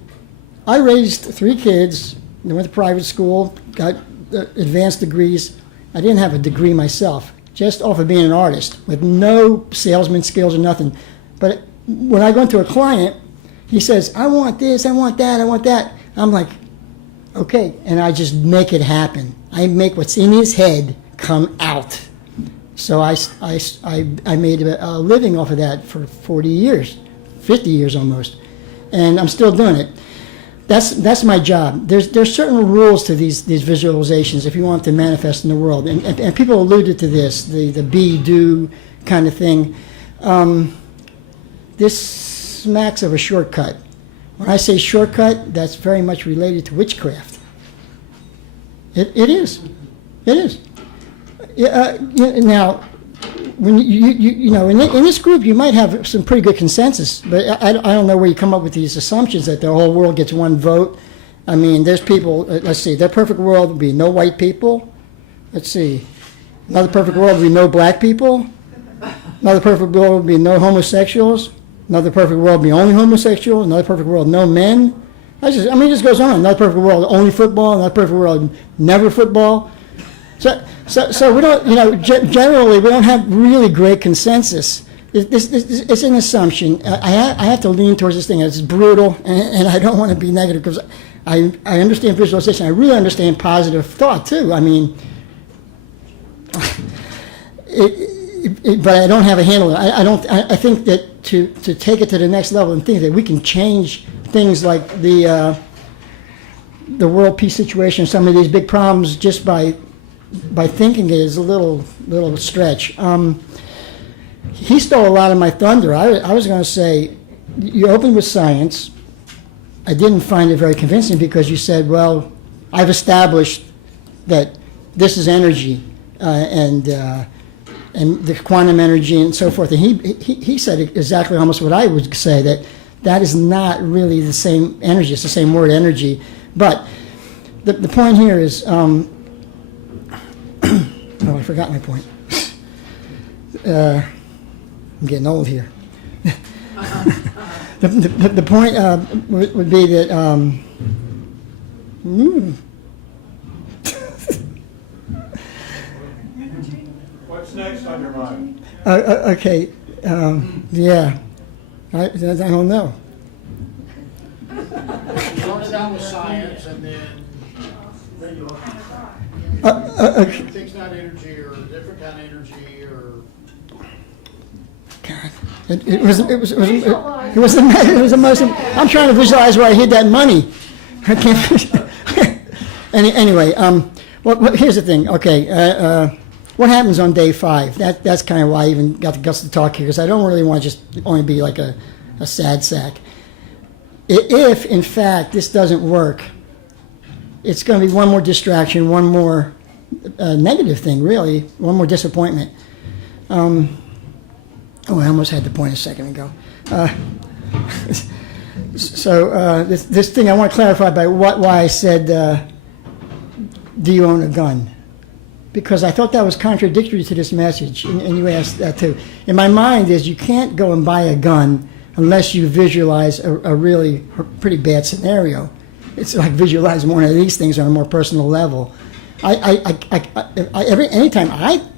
I raised 3 kids. They went to private school, got advanced degrees. I didn't have a degree myself, just off of being an artist with no salesman skills or nothing. But when I go into a client, he says, I want this, I want that, I want that. I'm like, okay, and I just make it happen. I make what's in his head come out. So I made a living off of that for 40 years, 50 years almost, and I'm still doing it. That's my job. There's certain rules to these visualizations if you want to manifest in the world, and people alluded to this, the be do kind of thing. This smacks of a shortcut. When I say shortcut, that's very much related to witchcraft. It is. It is. Now, when you know, in this group, you might have some pretty good consensus, but I don't know where you come up with these assumptions that the whole world gets one vote. I mean, there's people, let's see, their perfect world would be no white people. Let's see, another perfect world would be no black people. Another perfect world would be no homosexuals. Another perfect world would be only homosexuals. Another perfect world, no men. It just goes on. Another perfect world, only football. Another perfect world, never football. So we don't, generally we don't have really great consensus. It's an assumption. I have to lean towards this thing. It's brutal, and I don't want to be negative because I understand visualization. I really understand positive thought too. I mean, but I don't have a handle. I think that to take it to the next level and think that we can change things like the world peace situation, some of these big problems, just by thinking it is a little stretch. He stole a lot of my thunder. I was going to say, you opened with science. I didn't find it very convincing because you said, well, I've established that this is energy and the quantum energy and so forth. And he said exactly almost what I would say, that is not really the same energy. It's the same word, energy. But the point here is, oh, I forgot my point. I'm getting old here. The point would be that What's next on your mind? okay, yeah, I don't know. Start it out with science, and then you Okay. things not energy or a different kind of energy or. God, it was the most. I'm trying to visualize where I hid that money. I can't. Anyway, well, here's the thing. Okay, what happens on day 5? That's kind of why I even got the guts to talk here, because I don't really want to just only be like a sad sack. If in fact this doesn't work, it's going to be one more distraction, one more negative thing, really, one more disappointment. Oh, I almost had the point a second ago. This thing I want to clarify by why I said, do you own a gun? Because I thought that was contradictory to this message, and you asked that too. In my mind is you can't go and buy a gun unless you visualize a really pretty bad scenario. It's like visualizing one of these things on a more personal level. Anytime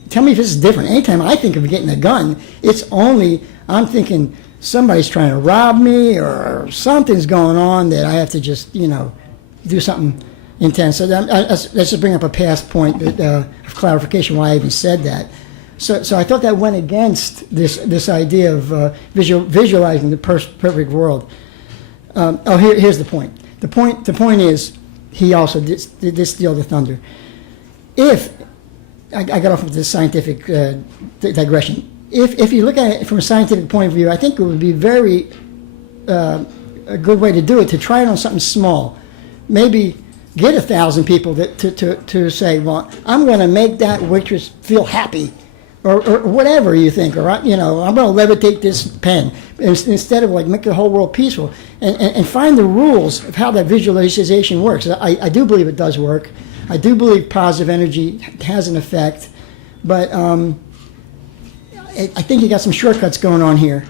tell me if this is different. Anytime I think of getting a gun, it's only, I'm thinking somebody's trying to rob me or something's going on that I have to just, do something intense. So let's just bring up a past point of clarification why I even said that. So I thought that went against this idea of visualizing the perfect world. Here's the point. The point is, he also did steal the thunder. If I got off of this scientific digression. If you look at it from a scientific point of view, I think it would be very a good way to do it, to try it on something small. Maybe get 1,000 people to say, well, I'm going to make that waitress feel happy, or whatever you think, or I'm going to levitate this pen, instead of like make the whole world peaceful, and find the rules of how that visualization works. I do believe it does work. I do believe positive energy has an effect, but I think you got some shortcuts going on here.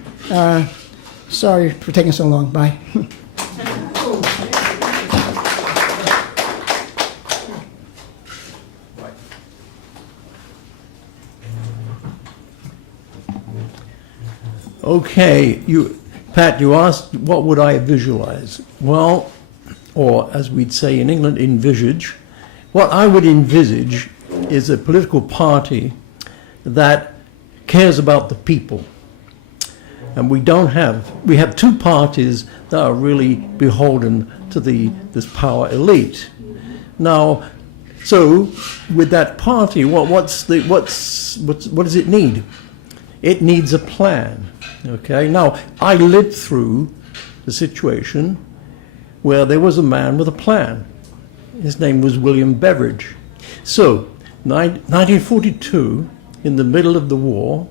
Sorry for taking so long. Bye. Okay, Pat, you asked what would I visualize? Well, or as we'd say in England, envisage. What I would envisage is a political party that cares about the people. And we have two parties that are really beholden to this power elite. Now, so with that party, what does it need? It needs a plan. Okay. Now, I lived through the situation where there was a man with a plan. His name was William Beveridge. So, 1942, in the middle of the war,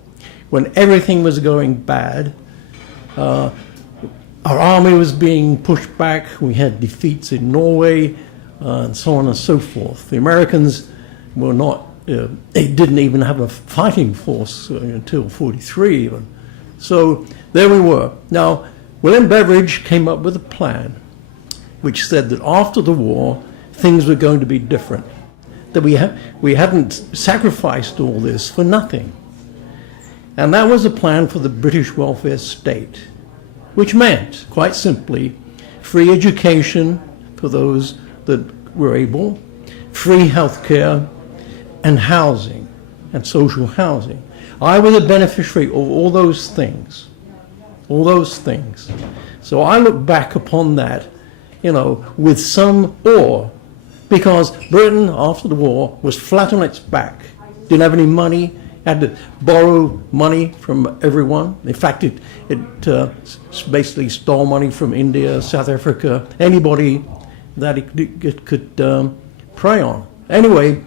when everything was going bad, our army was being pushed back, we had defeats in Norway, and so on and so forth. The Americans were not, they didn't even have a fighting force until 43 even. So, there we were. Now, William Beveridge came up with a plan which said that after the war, things were going to be different, that we hadn't sacrificed all this for nothing. And that was a plan for the British welfare state, which meant, quite simply, free education for for those that were able, free health care, and housing, and social housing. I was a beneficiary of all those things. All those things. So I look back upon that, with some awe, because Britain, after the war, was flat on its back. Didn't have any money, had to borrow money from everyone. In fact, it basically stole money from India, South Africa, anybody that it could prey on. Anyway,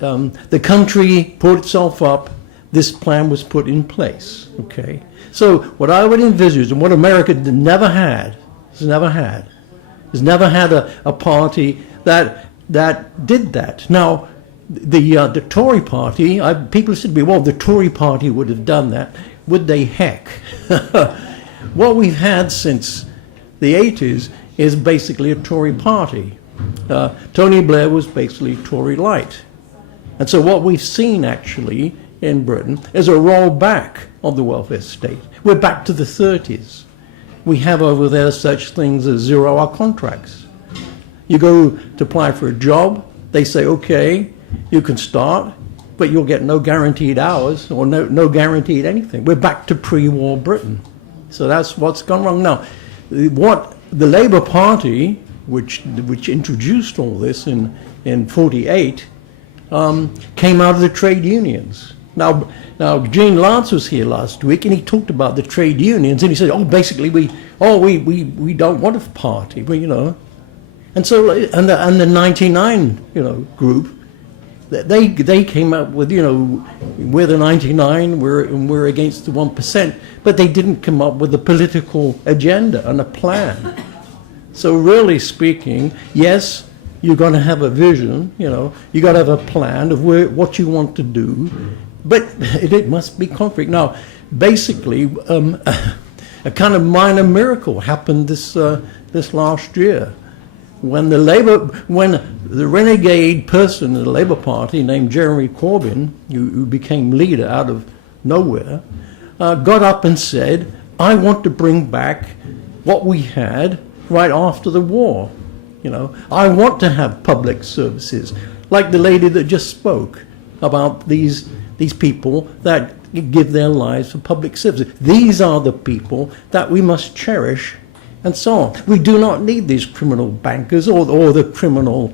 the country pulled itself up. This plan was put in place, okay? So what I would envisage, and what America has never had a party that did that. Now, the Tory party, people said to me, well, the Tory party would have done that. Would they? Heck. What we've had since the 80s is basically a Tory party. Tony Blair was basically Tory light. And so what we've seen actually in Britain is a rollback of the welfare state. We're back to the 30s. We have over there such things as 0-hour contracts. You go to apply for a job, they say, okay, you can start, but you'll get no guaranteed hours or no guaranteed anything. We're back to pre-war Britain. So that's what's gone wrong. Now, what the Labour Party, which introduced all this in 48, came out of the trade unions. Now, Gene Lance was here last week, and he talked about the trade unions, and he said, basically we don't want a party, And so, and the 99, group, they came up with, we're the 99, we're against the 1%, but they didn't come up with a political agenda and a plan. So really speaking, yes, you're going to have a vision, you got to have a plan of what you want to do, but it must be concrete. Now, basically, a kind of minor miracle happened this last year when the renegade person in the Labour Party named Jeremy Corbyn, who became leader out of nowhere, got up and said, I want to bring back what we had right after the war. I want to have public services, like the lady that just spoke about these people that give their lives for public services. These are the people that we must cherish, and so on. We do not need these criminal bankers or the criminal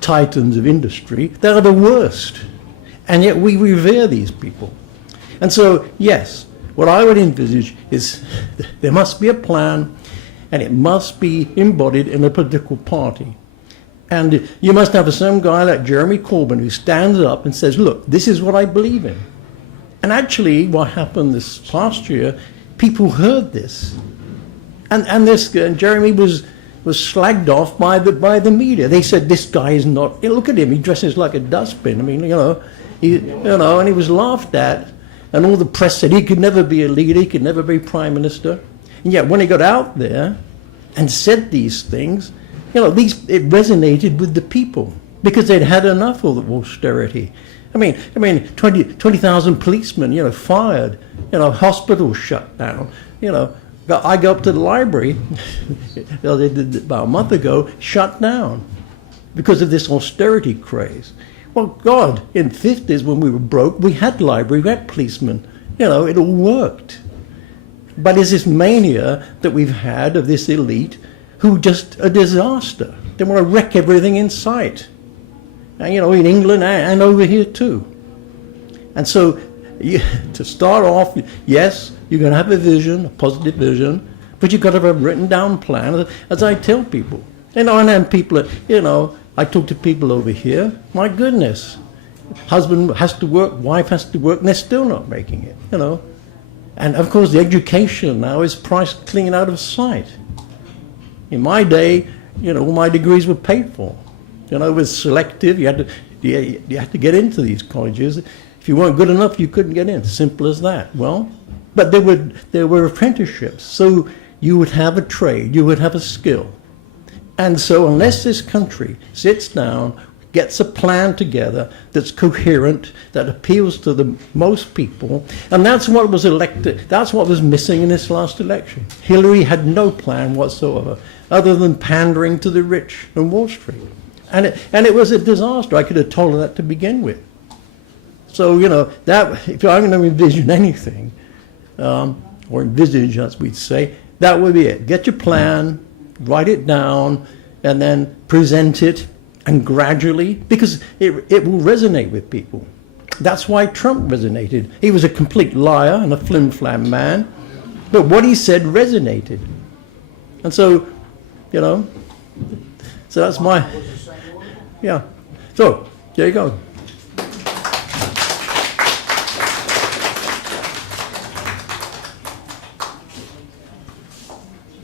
titans of industry. They're the worst, and yet we revere these people. And so, yes, what I would envisage is there must be a plan, and it must be embodied in a political party. And you must have some guy like Jeremy Corbyn who stands up and says, look, this is what I believe in. And actually, what happened this past year, people heard this. And Jeremy was slagged off by the media. They said, this guy is not, look at him, he dresses like a dustbin. I mean, and he was laughed at. And all the press said he could never be a leader, he could never be prime minister. And yet when he got out there and said these things, it resonated with the people because they'd had enough of the austerity. I mean, 20,000 policemen, fired, hospitals shut down. I go up to the library, they did about a month ago, shut down because of this austerity craze. Well, God, in the 50s when we were broke, we had library, we had policemen. It all worked. But it's this mania that we've had of this elite who just a disaster. They want to wreck everything in sight. And, in England and over here too. And so to start off, yes, you're going to have a vision, a positive vision, but you've got to have a written down plan, as I tell people. And then people, I talk to people over here, my goodness, husband has to work, wife has to work, and they're still not making it, And of course, the education now is priced clean out of sight. In my day, all my degrees were paid for. It was selective. You had to get into these colleges. If you weren't good enough, you couldn't get in. Simple as that. Well, but there were apprenticeships. So you would have a trade. You would have a skill. And so unless this country sits down, gets a plan together that's coherent, that appeals to the most people, and that's what was elected. That's what was missing in this last election. Hillary had no plan whatsoever, other than pandering to the rich and Wall Street, and it was a disaster. I could have told her that to begin with. So that if I'm going to envision anything, or envisage, as we'd say, that would be it. Get your plan, write it down, and then present it. And gradually, because it will resonate with people. That's why Trump resonated. He was a complete liar and a flim-flam man, but what he said resonated. And so, so that's my, yeah. So, there you go.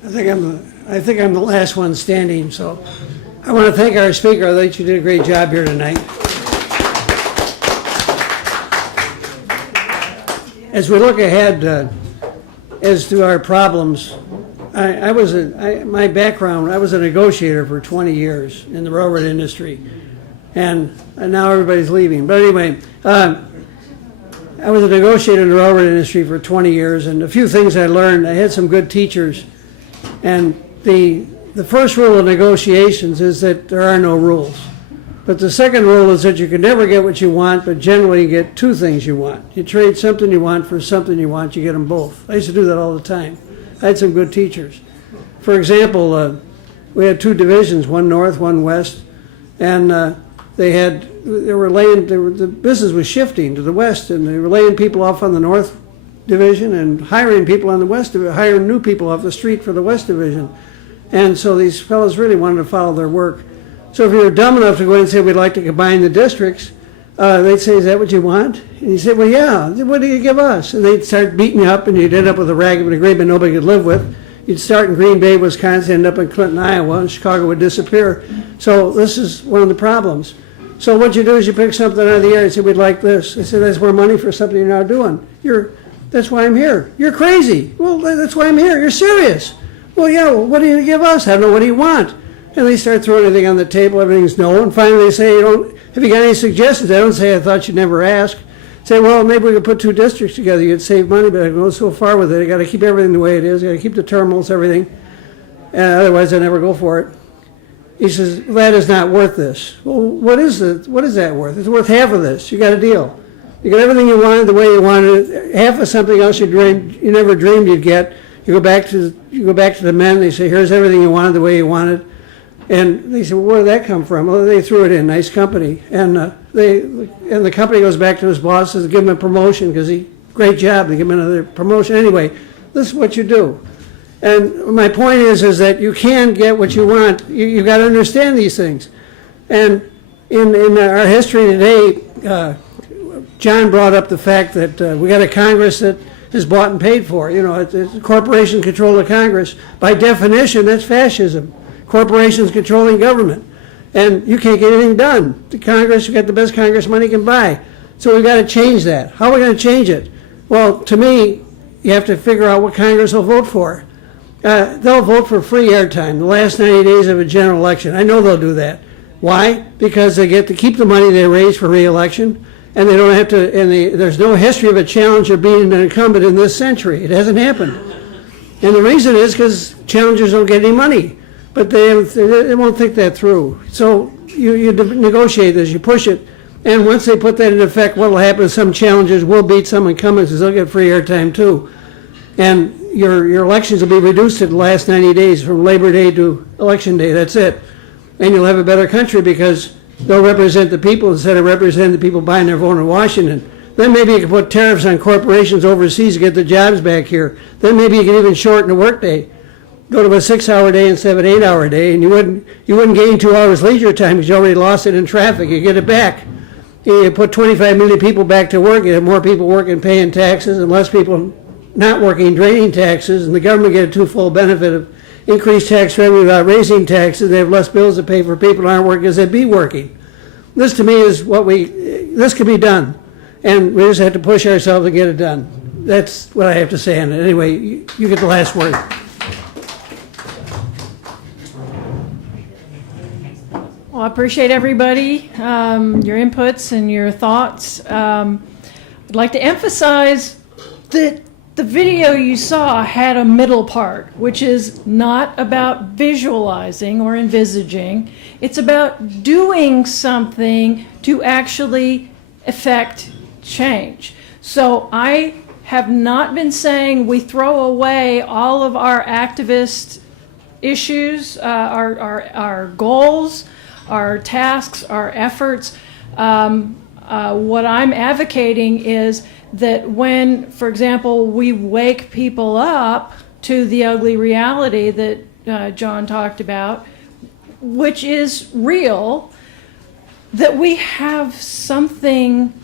I think I'm the last one standing, so I want to thank our speaker. I think you did a great job here tonight. As we look ahead as to our problems, my background, I was a negotiator for 20 years in the railroad industry, and now everybody's leaving. But anyway, I was a negotiator in the railroad industry for 20 years, and a few things I learned. I had some good teachers, and the first rule of negotiations is that there are no rules. But the second rule is that you can never get what you want, but generally you get two things you want. You trade something you want for something you want, you get them both. I used to do that all the time. I had some good teachers. For example, we had two divisions, one north, one west, and the business was shifting to the west, and they were laying people off on the north division and hiring people on the west division, hiring new people off the street for the west division. And so these fellows really wanted to follow their work. So if you were dumb enough to go in and say, we'd like to combine the districts, they'd say, is that what you want? And you say, well, yeah, what do you give us? And they'd start beating you up, and you'd end up with a rag of an agreement nobody could live with. You'd start in Green Bay, Wisconsin, end up in Clinton, Iowa, and Chicago would disappear. So this is one of the problems. So what you do is you pick something out of the air and say, we'd like this. They say, that's more money for something you're not doing. That's why I'm here. You're crazy. Well, that's why I'm here. You're serious. Well, yeah, well, what do you give us? I don't know, what do you want? And they start throwing everything on the table, everything's no, and finally they say, have you got any suggestions? I don't say, I thought you'd never ask. Say, well, maybe we could put two districts together, you'd save money, but I go so far with it, I gotta keep everything the way it is, I gotta keep the terminals, everything, and otherwise I never go for it. He says, that is not worth this. Well, what is that worth? It's worth half of this, you got a deal. You got everything you wanted the way you wanted it, half of something else you never dreamed you'd get. You go back to the men, they say, here's everything you wanted the way you wanted. And they say, well, where did that come from? Well, they threw it in, nice company. And the company goes back to his boss, says, give him a promotion, because great job, they give him another promotion. Anyway, this is what you do. And my point is that you can get what you want. You got to understand these things. And in our history today, John brought up the fact that we got a Congress that is bought and paid for. It's corporations control the Congress. By definition, that's fascism. Corporations controlling government. And you can't get anything done. The Congress, you got the best Congress money can buy. So we've got to change that. How are we going to change it? Well, to me, you have to figure out what Congress will vote for. They'll vote for free airtime the last 90 days of a general election. I know they'll do that. Why? Because they get to keep the money they raise for re-election, and they don't have to. There's no history of a challenger being an incumbent in this century. It hasn't happened. And the reason is because challengers don't get any money. But they won't think that through. So you negotiate this, you push it, and once they put that in effect, what will happen is some challengers will beat some incumbents because they'll get free airtime too. And your elections will be reduced to the last 90 days, from Labor Day to Election Day, that's it. And you'll have a better country because they'll represent the people instead of representing the people buying their vote in Washington. Then maybe you can put tariffs on corporations overseas to get the jobs back here. Then maybe you can even shorten the workday. Go to a 6-hour day instead of an 8-hour day, and you wouldn't gain 2 hours leisure time because you already lost it in traffic. You get it back. You put 25 million people back to work. You have more people working, paying taxes, and less people not working, draining taxes, and the government get a two-fold benefit of increased tax revenue without raising taxes. They have less bills to pay for people who aren't working as they'd be working. This, to me, is this can be done, and we just have to push ourselves to get it done. That's what I have to say on it. Anyway, you get the last word. Well, I appreciate everybody, your inputs and your thoughts. I'd like to emphasize that the video you saw had a middle part, which is not about visualizing or envisaging. It's about doing something to actually affect change. So I have not been saying we throw away all of our activist issues, our goals, our tasks, our efforts. What I'm advocating is that when, for example, we wake people up to the ugly reality that John talked about, which is real, that we have something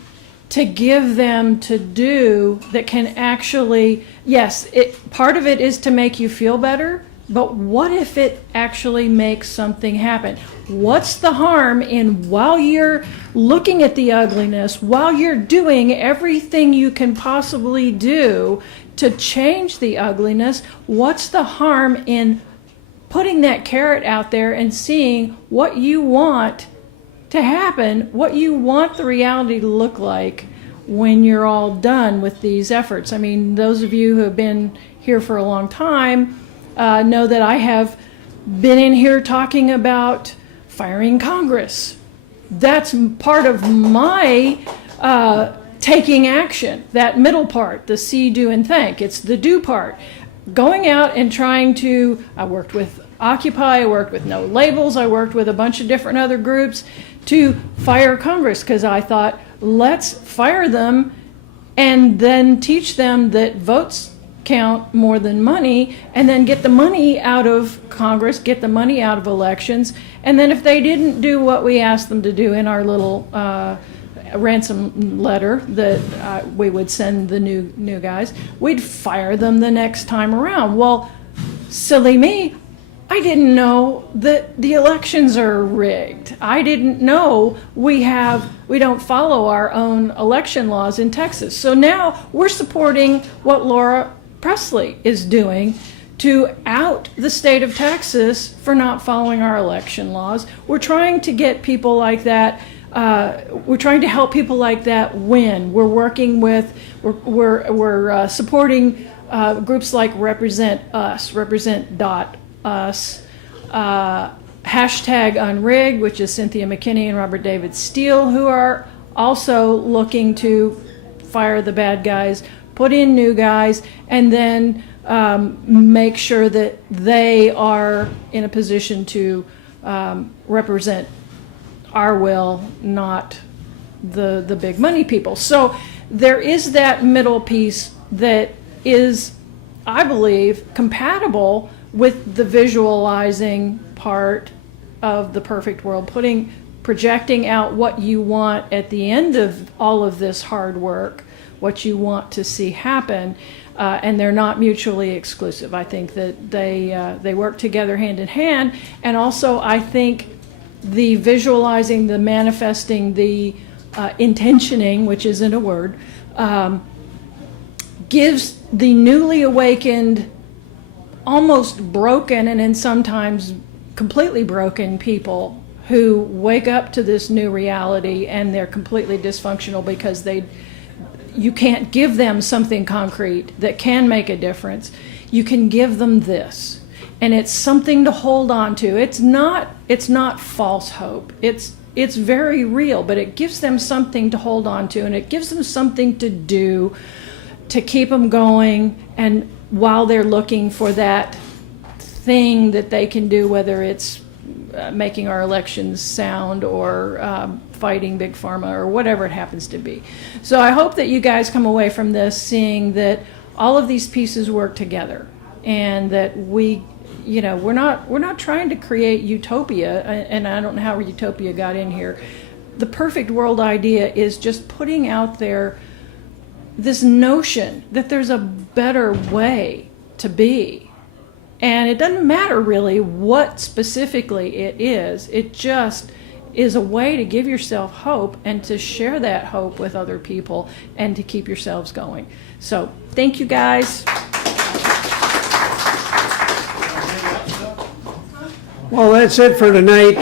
to give them to do that can actually, yes, part of it is to make you feel better, but what if it actually makes something happen? What's the harm in, while you're looking at the ugliness, while you're doing everything you can possibly do to change the ugliness, what's the harm in putting that carrot out there and seeing what you want to happen, what you want the reality to look like when you're all done with these efforts? I mean, those of you who have been here for a long time know that I have been in here talking about firing Congress. That's part of my taking action, that middle part, the see, do, and think. It's the do part. Going out and trying to, I worked with Occupy, I worked with No Labels, I worked with a bunch of different other groups to fire Congress, because I thought, let's fire them and then teach them that votes count more than money, and then get the money out of Congress, get the money out of elections, and then if they didn't do what we asked them to do in our little ransom letter that we would send the new guys, we'd fire them the next time around. Well, silly me, I didn't know that the elections are rigged. I didn't know we don't follow our own election laws in Texas. So now we're supporting what Laura Presley is doing to out the state of Texas for not following our election laws. We're trying to get people like that. We're trying to help people like that win. We're working with, we're supporting groups like Represent Us, Represent.us, hashtag Unrigged, which is Cynthia McKinney and Robert David Steele, who are also looking to fire the bad guys, put in new guys, and then make sure that they are in a position to represent our will, not the big money people. So there is that middle piece that is, I believe, compatible with the visualizing part of the perfect world, projecting out what you want at the end of all of this hard work, what you want to see happen, and they're not mutually exclusive. I think that they work together hand in hand, and also I think the visualizing, the manifesting, the intentioning, which isn't a word, gives the newly awakened, almost broken, and then sometimes completely broken people who wake up to this new reality and they're completely dysfunctional because you can't give them something concrete that can make a difference. You can give them this, and it's something to hold on to. It's not false hope. It's very real, but it gives them something to hold on to, and it gives them something to do to keep them going, and while they're looking for that thing that they can do, whether it's making our elections sound or fighting Big Pharma or whatever it happens to be. So I hope that you guys come away from this seeing that all of these pieces work together, and that we're not trying to create utopia, and I don't know how utopia got in here. The perfect world idea is just putting out there this notion that there's a better way to be. And it doesn't matter really what specifically it is. It just is a way to give yourself hope and to share that hope with other people and to keep yourselves going. So thank you guys. Well, that's it for tonight.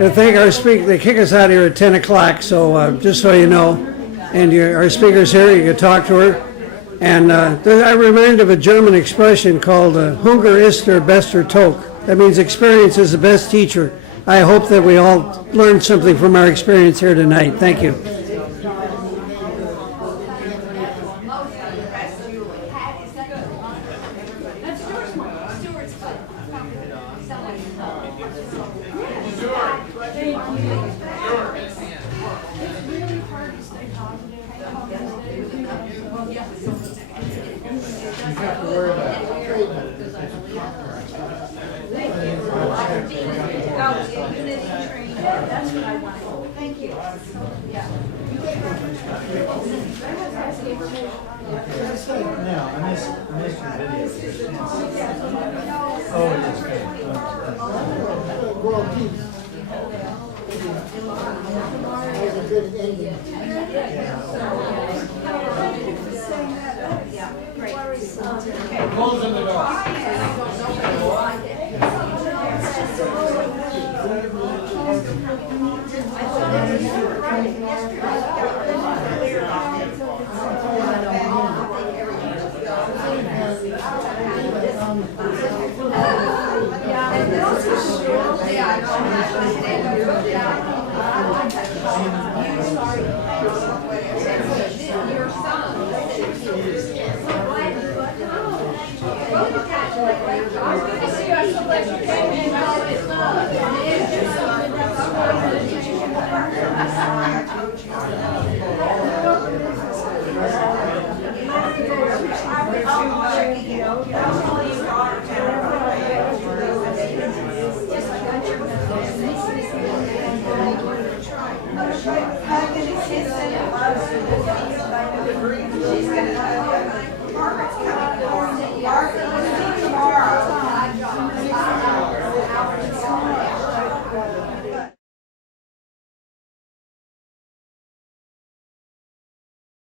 I thank our speaker. They kick us out here at 10 o'clock, so just so you know. And our speaker's here, you can talk to her. And I'm reminded of a German expression called Hunger ist der bester Tok. That means experience is the best teacher. I hope that we all learned something from our experience here tonight. Thank you. Oh,